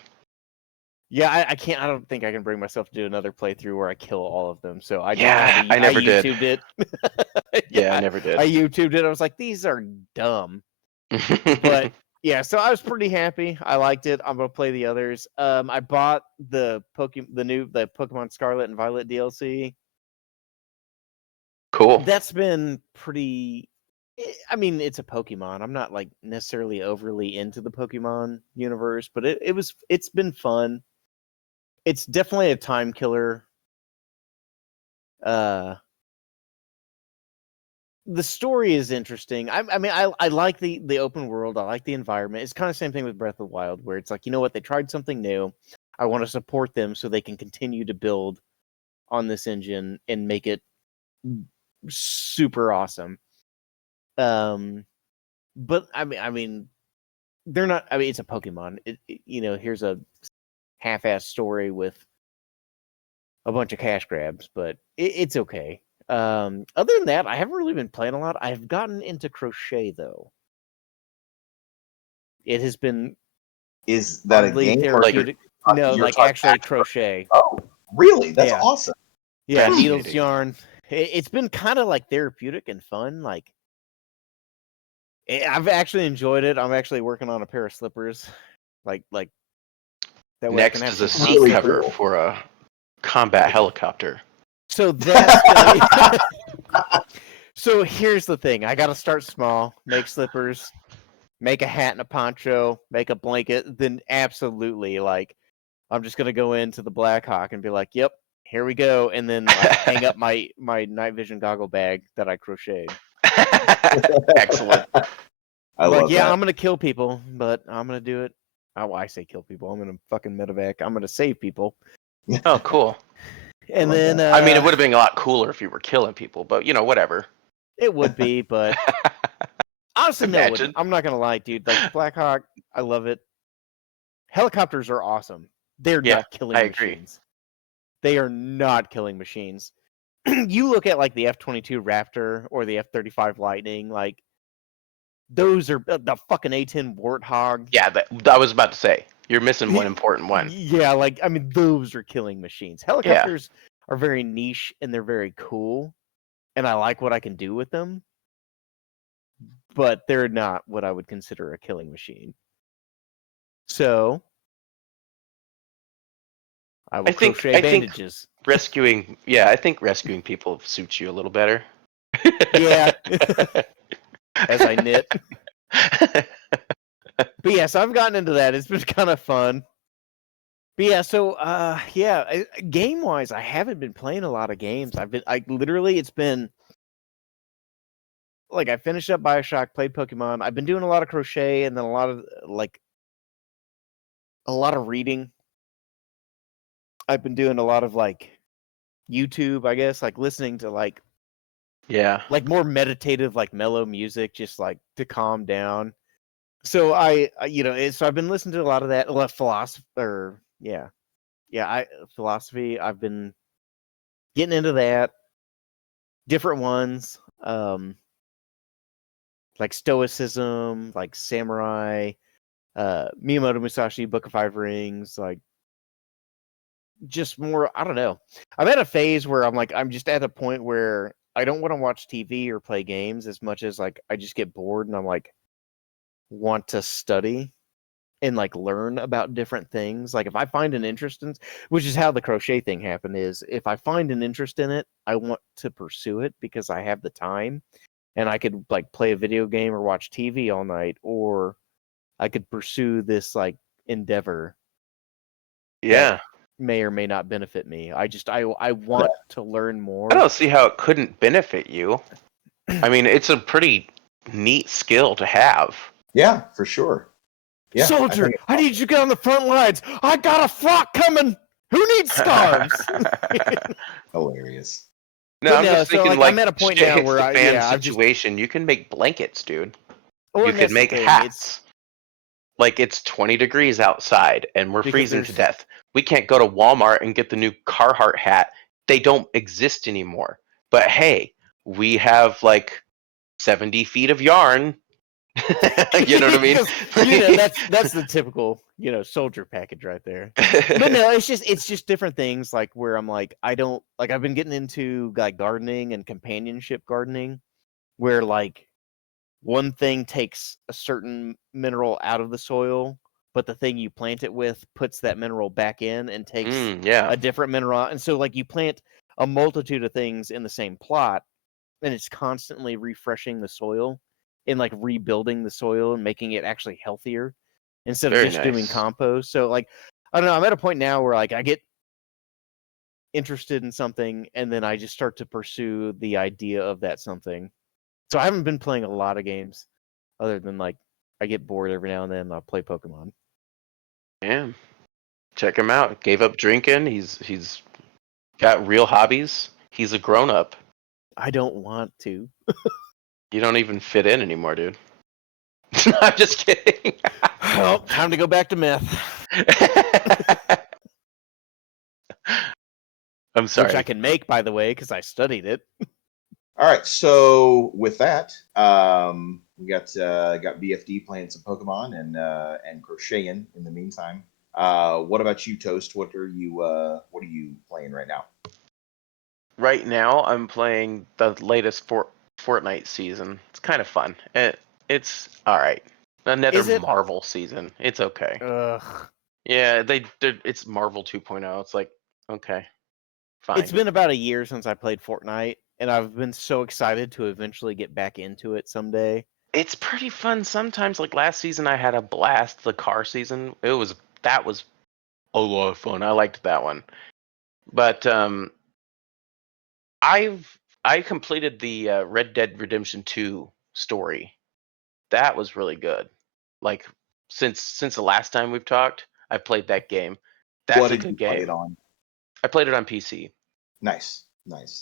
Yeah, I can't. I don't think I can bring myself to do another playthrough where I kill all of them. So I never did. YouTubed it. Yeah, I never did. I YouTubed it. I was like, these are dumb. But yeah, so I was pretty happy. I liked it. I'm gonna play the others. I bought the Pokemon Scarlet and Violet DLC. Cool. That's been pretty. I mean, it's a Pokemon. I'm not like necessarily overly into the Pokemon universe, but it's been fun. It's definitely a time killer. The story is interesting. I mean, I like the open world. I like the environment. It's kind of the same thing with Breath of the Wild, where it's like, you know what, they tried something new. I want to support them so they can continue to build on this engine and make it super awesome. But I mean, they're not. I mean, it's a Pokemon. Here's a half-assed story with a bunch of cash grabs, but it's okay. Other than that, I haven't really been playing a lot. I've gotten into crochet though. It has been. Is that a game therapeutic? No, like actually crochet. Oh, really? That's awesome. Yeah, needles, yarn. It's been kind of like therapeutic and fun. Like, I've actually enjoyed it. I'm actually working on a pair of slippers. Like that way Next I can have is a some seat cover for a combat helicopter. So that's so here's the thing. I got to start small, make slippers, make a hat and a poncho, make a blanket. Then absolutely, like, I'm just gonna go into the Black Hawk and be like, "Yep, here we go," and then like, hang up my night vision goggle bag that I crocheted. Excellent. I love that. I'm gonna kill people, but I'm gonna do it. Oh, I say kill people. I'm gonna fucking medevac. I'm gonna save people. Oh, cool. And then I mean, it would have been a lot cooler if you were killing people, but whatever. It would be, but honestly, no. I'm not gonna lie, dude. Like, Black Hawk, I love it. Helicopters are awesome. They're not killing machines. They are not killing machines. You look at like the F-22 Raptor or the F-35 Lightning, like those are the fucking A-10 Warthog. Yeah, I was about to say. You're missing one important one. Yeah, like, I mean, those are killing machines. Helicopters are very niche and they're very cool, and I like what I can do with them, but they're not what I would consider a killing machine. So, I think bandages. Rescuing people suits you a little better. Yeah. As I knit. But yeah, so I've gotten into that. It's been kind of fun. But yeah, so game wise, I haven't been playing a lot of games. It's been like, I finished up BioShock, played Pokemon. I've been doing a lot of crochet and then a lot of reading. I've been doing a lot of like YouTube, I guess, like listening to like more meditative, like mellow music, just like to calm down. So so I've been listening to a lot of that, a lot of philosophy. I've been getting into that. Different ones, like Stoicism, like Samurai, Miyamoto Musashi, Book of Five Rings, like just more. I don't know. I'm at a phase where I'm just at a point where I don't want to watch TV or play games as much as like I just get bored and I'm like want to study and like learn about different things. Like if I find an interest in, which is how the crochet thing happened, is if I find an interest in it, I want to pursue it because I have the time and I could like play a video game or watch TV all night, or I could pursue this like endeavor Yeah. that may or may not benefit me. I want to learn more. I don't see how it couldn't benefit you. I mean, it's a pretty neat skill to have. Yeah, for sure. Yeah, Soldier, I need you to get on the front lines. I got a flock coming. Who needs scarves? Hilarious. No, I'm just thinking like I'm at a point shit now hits where the fan situation. You can make blankets, dude. You can make hats. Like it's 20 degrees outside and we're freezing to death. We can't go to Walmart and get the new Carhartt hat. They don't exist anymore. But hey, we have like 70 feet of yarn. You know what I mean? That's the typical, soldier package right there. But no, it's just different things like where I'm like, I don't like I've been getting into like gardening and companionship gardening where like one thing takes a certain mineral out of the soil, but the thing you plant it with puts that mineral back in and takes a different mineral. And so like you plant a multitude of things in the same plot and it's constantly refreshing the soil and like rebuilding the soil and making it actually healthier instead of just doing compost. So like, I don't know, I'm at a point now where like I get interested in something and then I just start to pursue the idea of that something. So I haven't been playing a lot of games other than like I get bored every now and then and I'll play Pokemon. Yeah. Check him out. Gave up drinking. He's got real hobbies. He's a grown up. I don't want to. You don't even fit in anymore, dude. I'm just kidding. Well, time to go back to meth. I'm sorry. Which I can make, by the way, because I studied it. All right, so with that, we got BFD playing some Pokemon and crocheting in the meantime. What about you, Toast? What are you playing right now? Right now, I'm playing the latest Fortnite season. It's kind of fun. It's all right. Another Marvel season. It's okay. Ugh. Yeah, it's Marvel 2.0. It's like okay, fine. It's been about a year since I played Fortnite, and I've been so excited to eventually get back into it someday. It's pretty fun sometimes. Like last season, I had a blast. The car season, that was a lot of fun. I liked that one. But I completed the Red Dead Redemption 2 story. That was really good. Like since the last time we've talked, I've played that game. That's a good game. Play it on? I played it on PC. Nice.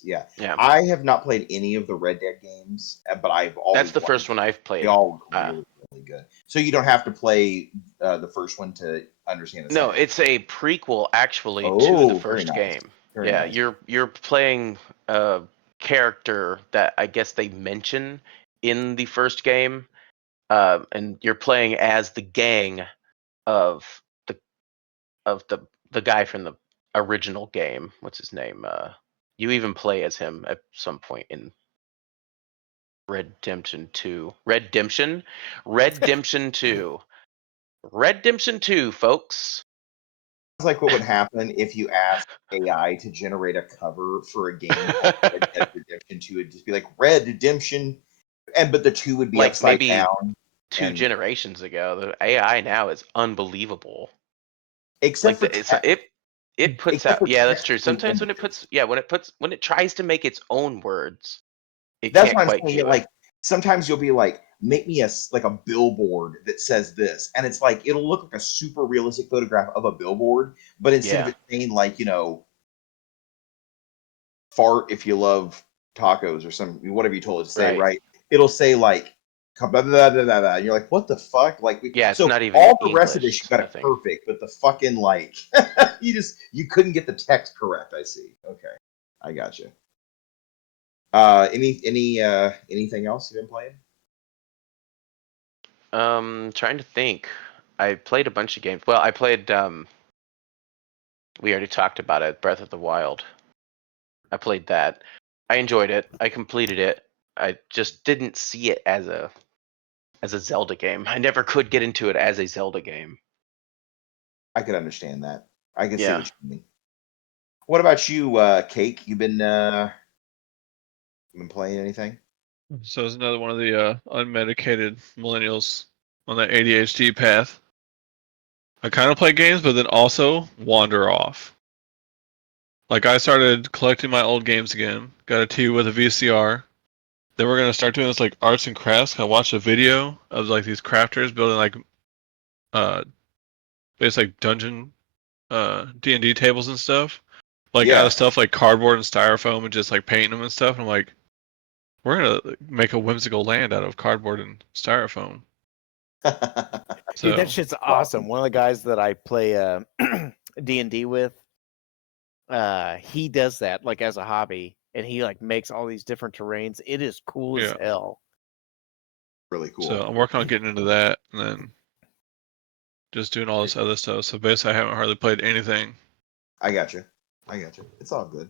Yeah. Yeah. I have not played any of the Red Dead games, but I've always. That's the first one I've played. They all really good. So you don't have to play the first one to understand the second. No, it's a prequel actually to the first game. Very nice. You're playing a character that I guess they mention in the first game, and you're playing as the gang of the guy from the original game. What's his name? You even play as him at some point in Redemption 2. Redemption 2. Redemption 2, folks. Sounds like what would happen if you asked AI to generate a cover for a game called Red Dead Redemption 2. It'd just be like Red Redemption, but the 2 would be like upside maybe down. Two generations ago, the AI now is unbelievable. Except like for it puts out. Yeah, that's true. Sometimes when it tries to make its own words, that's can't what I'm quite saying. Like sometimes you'll be like, make me a billboard that says this, and it's like it'll look like a super realistic photograph of a billboard, but instead of it saying like fart if you love tacos or whatever you told it to say, right? It'll say like blah, blah, blah, blah, blah. And you're like, what the fuck? Like, Yeah, it's so not even all the English. rest of it, she It's got nothing. it perfect, but the fucking like, you couldn't get the text correct. I see. Okay, I got you. Anything else you've been playing? Trying to think. I played a bunch of games. Well, I played. We already talked about it. Breath of the Wild. I played that. I enjoyed it. I completed it. I just didn't see it as a Zelda game. I never could get into it as a Zelda game. I can understand that. I can see Yeah. what you mean. What about you, Cake? You been playing anything? So it's another one of the unmedicated millennials on that ADHD path. I kind of play games, but then also wander off. Like I started collecting my old games again. Got a TV with a VCR. Then we're gonna start doing this like arts and crafts. I watched a video of like these crafters building like basically like dungeon D&D tables and stuff. Like out Yeah. of stuff like cardboard and styrofoam and just like painting them and stuff. And I'm like, we're gonna make a whimsical land out of cardboard and styrofoam. Dude, that So shit's awesome. One of the guys that I play D&D with, he does that like as a hobby, and he like makes all these different terrains. It is cool as yeah. hell. Really cool. So I'm working on getting into that and then just doing all this other stuff. So basically I haven't hardly played anything. I got you. It's all good.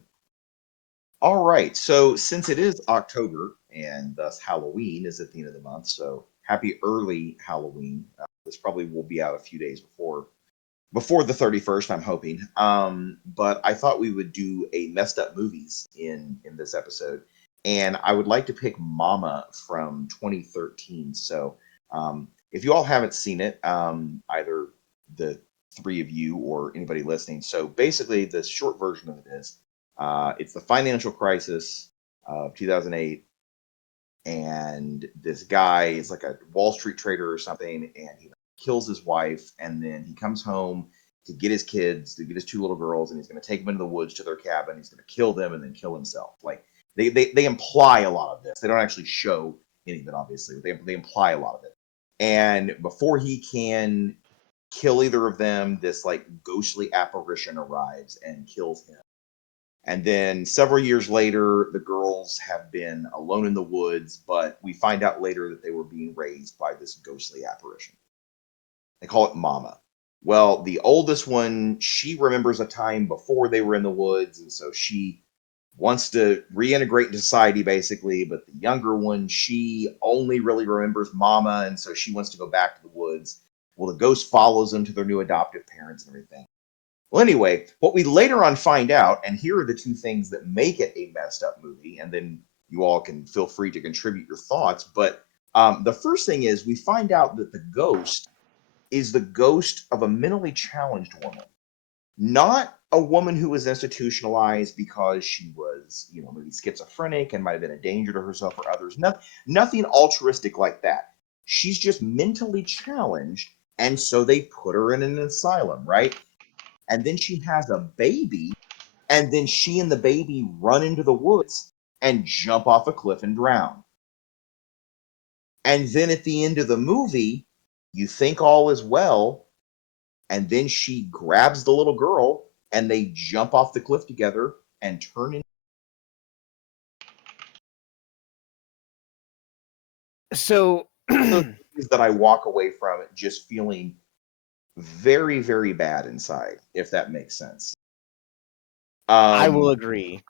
All right. So since it is October and thus Halloween is at the end of the month, so happy early Halloween. This probably will be out a few days before the 31st, I'm hoping. But I thought we would do a messed up movies in this episode, and I would like to pick Mama from 2013. So if you all haven't seen it, either the three of you or anybody listening, so basically the short version of it is it's the financial crisis of 2008, and this guy is like a Wall Street trader or something, and he kills his wife, and then he comes home to get his kids, to get his two little girls, and he's going to take them into the woods to their cabin. He's going to kill them and then kill himself. Like they imply a lot of this. They don't actually show any of it, obviously, but they imply a lot of it. And before he can kill either of them, this like ghostly apparition arrives and kills him. And then several years later, the girls have been alone in the woods, but we find out later that they were being raised by this ghostly apparition. They call it Mama. Well, the oldest one, she remembers a time before they were in the woods, and so she wants to reintegrate into society, basically. But the younger one, she only really remembers Mama, and so she wants to go back to the woods. Well, the ghost follows them to their new adoptive parents and everything. Well, anyway, what we later on find out, and here are the two things that make it a messed up movie, and then you all can feel free to contribute your thoughts. But the first thing is we find out that the ghost is the ghost of a mentally challenged woman, not a woman who was institutionalized because she was, maybe schizophrenic and might have been a danger to herself or others. Nothing altruistic like that. She's just mentally challenged, and so they put her in an asylum, right? And then she has a baby, and then she and the baby run into the woods and jump off a cliff and drown. And then at the end of the movie, you think all is well, and then she grabs the little girl and they jump off the cliff together and turn into So that I walk away from it just feeling very, very bad inside, if that makes sense. I will agree.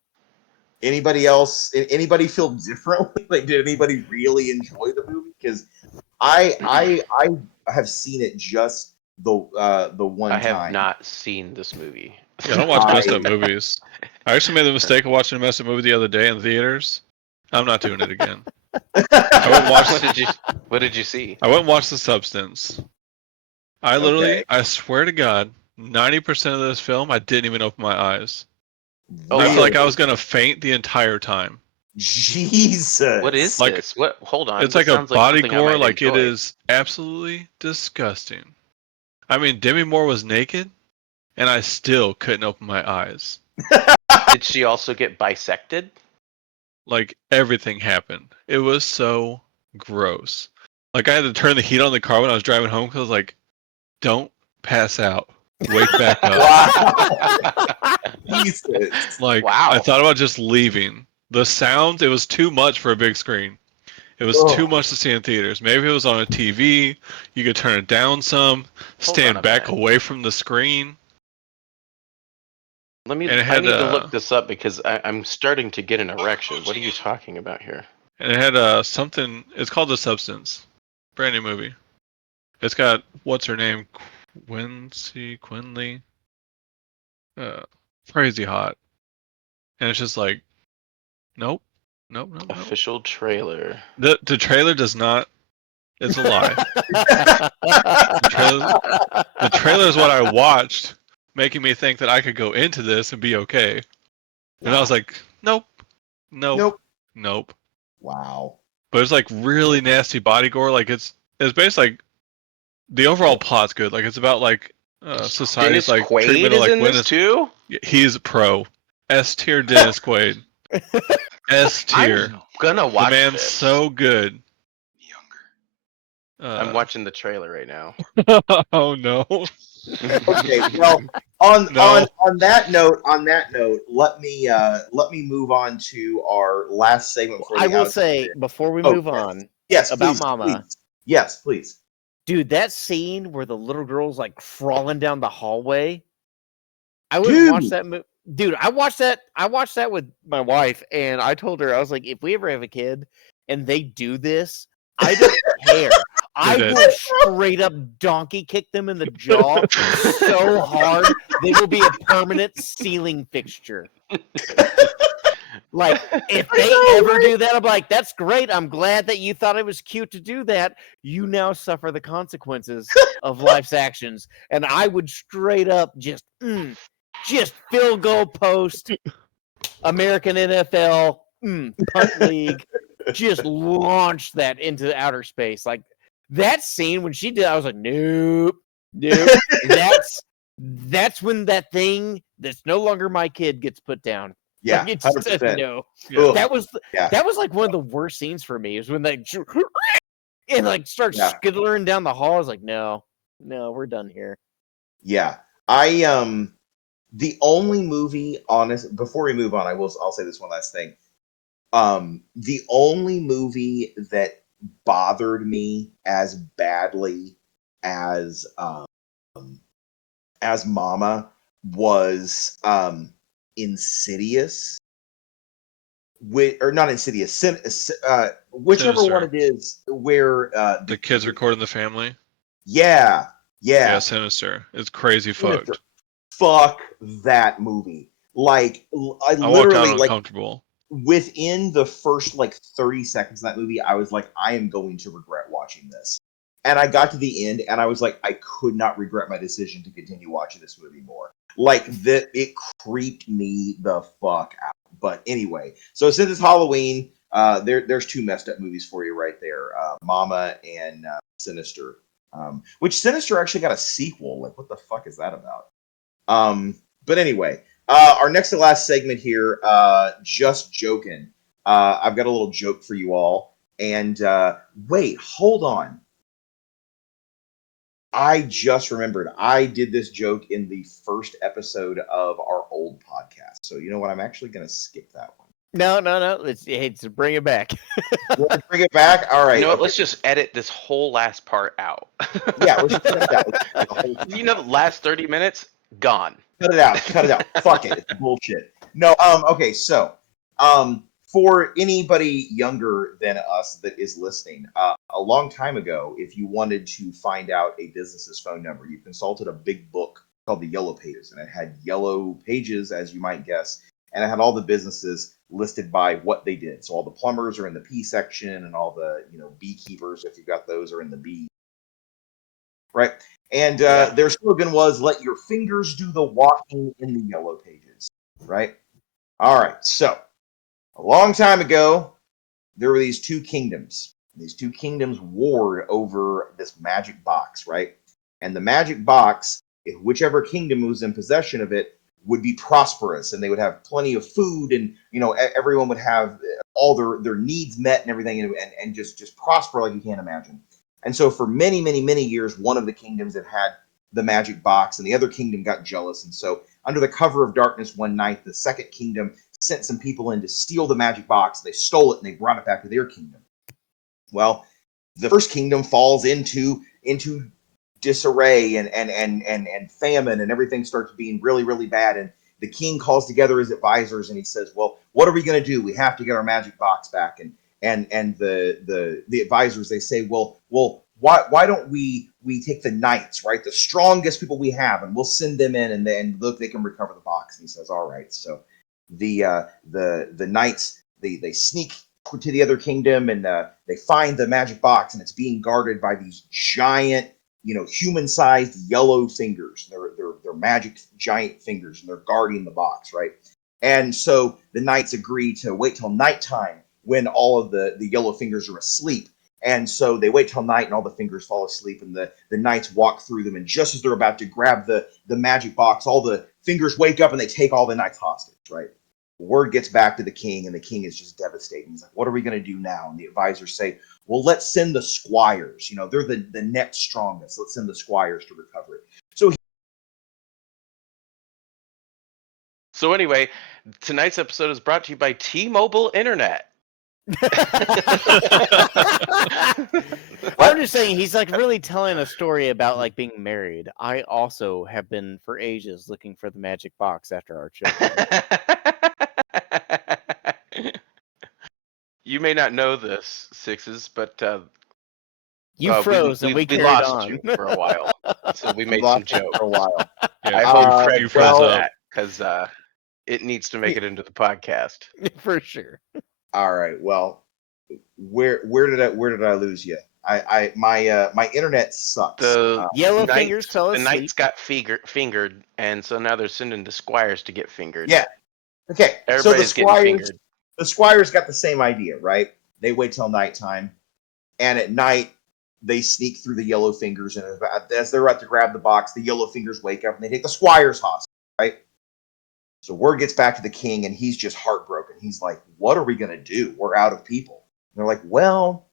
Anybody else? Anybody feel differently? Like, did anybody really enjoy the movie? Because I have seen it just the one I have time. not seen this movie. yeah, I don't watch messed up movies. I actually made the mistake of watching a messed up movie the other day in theaters. I'm not doing it again. I went and watched. What did you see? I went and watched The Substance. I literally, Okay. I swear to God, 90% of this film, I didn't even open my eyes. Oh, I feel like Really? I was gonna faint the entire time. Jesus. What is Like, this? What? Hold on. It's This like a sounds like body something I gore, might like it enjoy. is absolutely disgusting. I mean, Demi Moore was naked, and I still couldn't open my eyes. Did she also get bisected? Like everything happened. It was so gross. Like I had to turn the heat on the car when I was driving home because I was like, "Don't pass out, wake back up." Wow. Jesus. Like Wow. I thought about just leaving. The sound, it was too much for a big screen. It was too much to see in theaters. Maybe it was on a TV. You could turn it down some, stand back away from the screen. I need to look this up because I'm starting to get an erection. What are you talking about here? And it had something. It's called The Substance. Brand new movie. It's got what's her name, Quinley, crazy hot. And it's just like, nope. Official trailer. The trailer does not. It's a lie. The trailer is what I watched, making me think that I could go into this and be okay. And I was like, nope. Wow. But it's like really nasty body gore. Like it's basically like the overall plot's good. Like it's about like society's Dennis like Quaid treatment of is like in this too? He's pro. S tier Dennis Quaid. S tier. I'm gonna watch The man's this. so good. I'm watching the trailer right now. Oh no. Okay, well, on that note, let me move on to our last segment for the I will say before we move on, about please, Mama. Please. Yes, please. Dude, that scene where the little girl's like crawling down the hallway. I would watch that movie. Dude, I watched that with my wife, and I told her, I was like, if we ever have a kid and they do this, I don't care. I will straight up donkey kick them in the jaw so hard they will be a permanent ceiling fixture. Like, if they ever do that, I'm like, that's great. I'm glad that you thought it was cute to do that. You now suffer the consequences of life's actions. And I would straight up just field goal post, American NFL, punt league, just launch that into outer space. Like, that scene when she did, I was like, nope. That's when that thing that's no longer my kid gets put down. Yeah, like, it's 100%. No. Ugh. That was like one of the worst scenes for me. Is when they and like start skittering down the hall. I was like, no, we're done here. Yeah, the only movie, before we move on, I'll say this one last thing. The only movie that bothered me as badly as Mama was Insidious, or not Insidious, whichever Sinister. one it is, where the kids recording the family. Yeah, Sinister. It's crazy Sinister. fucked. Fuck that movie. Like, I walked out literally uncomfortable. Within the first 30 seconds of that movie, I was like, I am going to regret watching this. And I got to the end, and I was like, I could not regret my decision to continue watching this movie more. Like, it creeped me the fuck out. But anyway, so since it's Halloween, there's two messed up movies for you right there, Mama and Sinister. Which Sinister actually got a sequel. Like, what the fuck is that about? But anyway, our next to last segment here, just joking. I've got a little joke for you all. And wait, hold on. I just remembered I did this joke in the first episode of our old podcast. So you know what? I'm actually going to skip that one. No. Let's bring it back. Bring it back? All right. You know what? Let's just edit this whole last part out. Yeah, let's just cut it out. The last 30 minutes, gone. Cut it out. Fuck it. It's bullshit. No, okay, so for anybody younger than us that is listening, a long time ago, if you wanted to find out a business's phone number, you consulted a big book called the Yellow Pages, and it had yellow pages, as you might guess, and it had all the businesses listed by what they did. So all the plumbers are in the P section, and all the beekeepers, if you've got those, are in the B. Right? And their slogan was, let your fingers do the walking in the Yellow Pages. Right? All right, so a long time ago, there were these two kingdoms. These two kingdoms warred over this magic box, right? And the magic box, if whichever kingdom was in possession of it, would be prosperous, and they would have plenty of food, and everyone would have all their needs met and everything, and just prosper like you can't imagine. And so for many, many, many years, one of the kingdoms had the magic box, and the other kingdom got jealous. And so, under the cover of darkness, one night, the second kingdom sent some people in to steal the magic box. They stole it and they brought it back to their kingdom. Well, the first kingdom falls into disarray and famine, and everything starts being really, really bad. And the king calls together his advisors and he says, "Well, what are we going to do? We have to get our magic box back." And the advisors, they say, well, why don't we take the knights, right, the strongest people we have, and we'll send them in, and then look, they can recover the box. And he says, all right. So the knights, they sneak to the other kingdom, and they find the magic box, and it's being guarded by these giant, human-sized yellow fingers. They're magic giant fingers, and they're guarding the box, right? And so the knights agree to wait till nighttime, when all of the yellow fingers are asleep. And so they wait till night and all the fingers fall asleep, and the knights walk through them. And just as they're about to grab the magic box, all the fingers wake up and they take all the knights hostage, right? Word gets back to the king, and the king is just devastated. He's like, what are we going to do now? And the advisors say, well, let's send the squires. They're the next strongest. Let's send the squires to recover it. So anyway, tonight's episode is brought to you by T-Mobile Internet. I'm just saying, he's like really telling a story about like being married. I also have been for ages looking for the magic box after our children. You may not know this, Sixes, but you froze and we carried lost on you for a while, so we made Lost some it jokes. for a while. Yeah, I hope Craig you froze froze that because it needs to make it into the podcast. for sure. All right. Well, where did I lose you? My internet sucks. The Yellow knights- fingers fell The asleep. knights got fingered, and so now they're sending the squires to get fingered. Yeah. Okay. Everybody's getting fingered. The squires got the same idea, right? They wait till nighttime, and at night they sneak through the yellow fingers, and as they're about to grab the box, the yellow fingers wake up and they take the squires hostage, right? So word gets back to the king, and he's just heartbroken. He's like, what are we going to do? We're out of people. And they're like, well,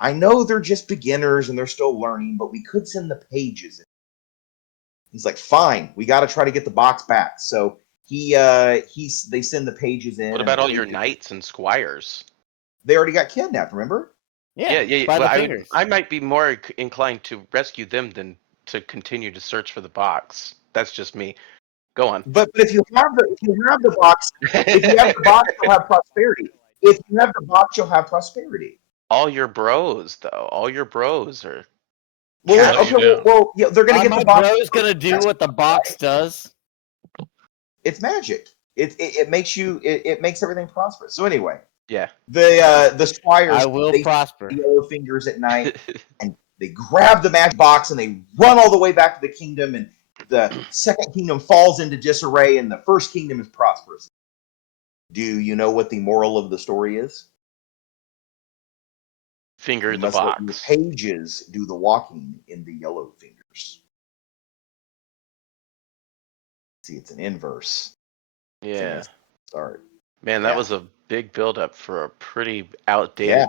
I know they're just beginners and they're still learning, but we could send the pages in. He's like, fine, we got to try to get the box back. So they send the pages in. What about all your knights and squires? They already got kidnapped, remember? Yeah. By the Well, fingers. I might be more inclined to rescue them than to continue to search for the box. That's just me. Go on. But if you have the box, if you have the box, you'll have prosperity. If you have the box, you'll have prosperity. All your bros, though. All your bros are. Well, Catch okay, you down. well, yeah, they're gonna get my the box. bro's gonna do what the box does. It's magic. It makes everything prosperous. So anyway, Yeah. the squires, I will they prosper. see the yellow fingers at night, and they grab the magic box and they run all the way back to the kingdom, and the second kingdom falls into disarray, and the first kingdom is prosperous. Do you know what the moral of the story is? Finger You the must let your box. pages do the walking in the yellow fingers. See, it's an inverse. Yeah. Start. Man, that Yeah. was a big buildup for a pretty outdated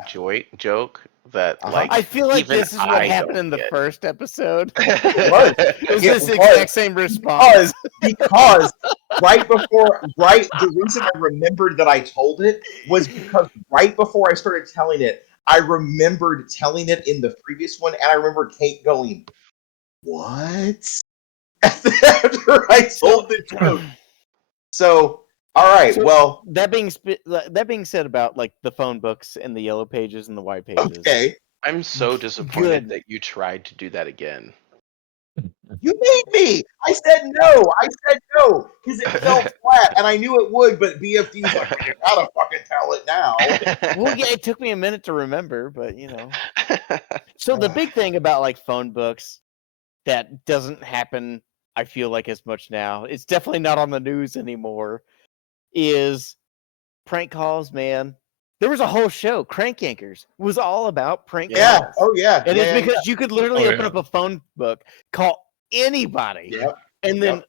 joke that, like, I feel like even this is what I happened don't in the get. first episode. It was. Is It this was. exact same response? Because the reason I remembered that I told it was because right before I started telling it, I remembered telling it in the previous one, and I remember Kate going, "What?" after I told the joke. So, all right, So, well, that being said about like the phone books and the yellow pages and the white pages. okay. I'm so disappointed Good. that you tried to do that again. You made me. I said no because it fell flat, and I knew it would. But BFD's like, well, you gotta fucking tell it now. Well, yeah, it took me a minute to remember, but you know. So the big thing about like phone books that doesn't happen, I feel like, as much now. It's definitely not on the news anymore. Is prank calls, man. There was a whole show, Crank Yankers, was all about prank Yeah. calls. Oh yeah. And yeah, it's because you could literally Oh, open yeah. up a phone book, call anybody, Yep. and then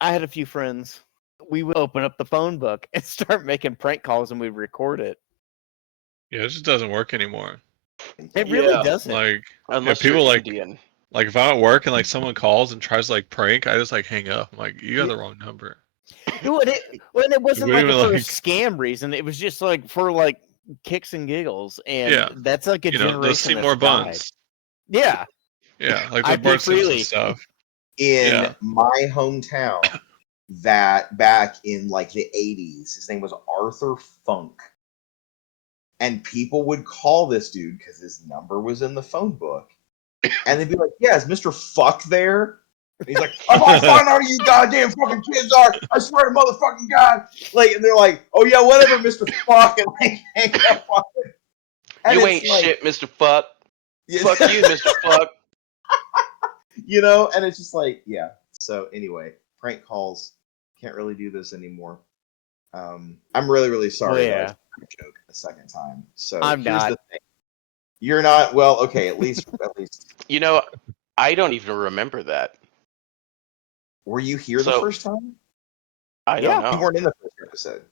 I had a few friends. We would open up the phone book and start making prank calls, and we'd record it. Yeah, it just doesn't work anymore. It really Yeah. doesn't. Like, Unless people you're like Indian. like if I'm at work and like someone calls and tries to like prank, I just like hang up. I'm like, you got the wrong number. When it wasn't We like even, for a like- scam reason, it was just like for like kicks and giggles, and Yeah. that's like a You know, generation those see that's more died. buns. Yeah, Yeah, like I the pay Bart Simpson freely. stuff. In Yeah. my hometown, that back in like the 80s, his name was Arthur Funk. And people would call this dude because his number was in the phone book. And they'd be like, yeah, is Mr. Fuck there? And he's like, if I find out who you goddamn fucking kids are, I swear to motherfucking God. Like, and they're like, oh yeah, whatever, Mr. Fuck. And they hang up on it. And You it's ain't like, shit, Mr. Fuck. yeah, Fuck you, Mr. Fuck. you know, and it's just like, yeah. So anyway, prank calls. Can't really do this anymore. I'm really, really sorry that I told the joke a second time. So I'm here's not. the thing. You're not, well, okay, at least You know, I don't even remember that. were you here the So- first time? I Yeah. don't You know. weren't in the first episode.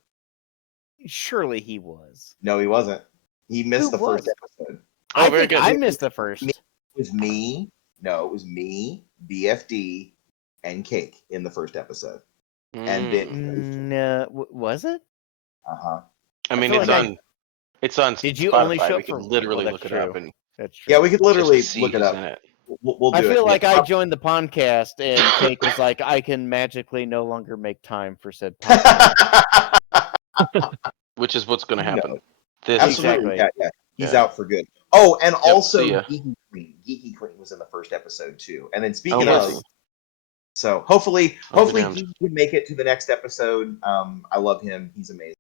Surely he was. No, he wasn't. He missed Who the first was? episode. Oh, I very think good. I missed the first. It was me. No, it was me, BFD, and Cake in the first episode. And then No, was it? uh-huh. I mean, feel it's like on. It's on. Did you Spotify. only show We up for can literally well, look that's it up true. and That's true. Yeah, we could just literally to see look it who's up. in it. We'll do I it. feel like Yeah. I joined the podcast and Cake was like, I can magically no longer make time for said podcast. Which is what's going to happen. No. This Absolutely. Exactly. Yeah. He's Yeah. out for good. Oh, and also see ya. Geeky Queen. Geeky Queen was in the first episode too. And then Oh, speaking was of, he? so hopefully I'll be damned. Geeky can make it to the next episode. I love him. He's amazing.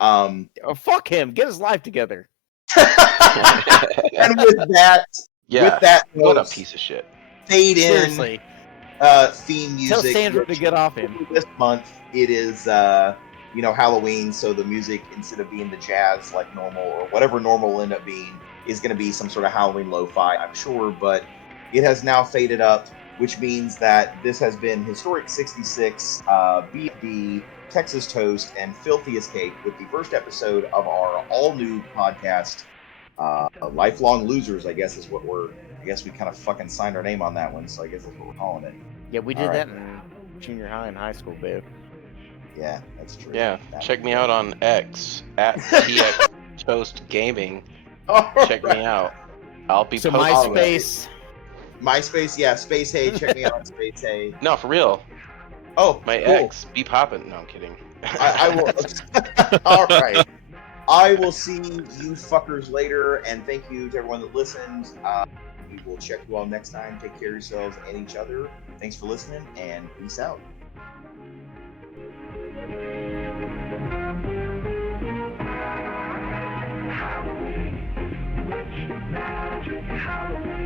Oh, fuck him. Get his life together. And with that, Yeah. What a piece of shit. fade in Seriously. theme Tell music. Sandra to which get off him. this month it is Halloween, so the music, instead of being the jazz like normal or whatever normal will end up being, is going to be some sort of Halloween lo-fi, I'm sure, but it has now faded up, which means that this has been Historic 66, BFD, Texas Toast, and Filthiest Cake with the first episode of our all-new podcast, Lifelong Losers, I guess we kind of fucking signed our name on that one, so I guess that's what we're calling it. Yeah, we did All right. that in junior high and high school, babe. Yeah, that's true. Yeah. That Check was me good. out on X at TX Toast Gaming. Check me out. I'll be So posting. MySpace, yeah, Space Hey, check me out on Space Hey. No, for real. Oh, My cool. ex be popping. No, I'm kidding. I will. All right. I will see you fuckers later, and thank you to everyone that listened. We will check you all next time. Take care of yourselves and each other. Thanks for listening, and peace out. Halloween, witch magic, Halloween.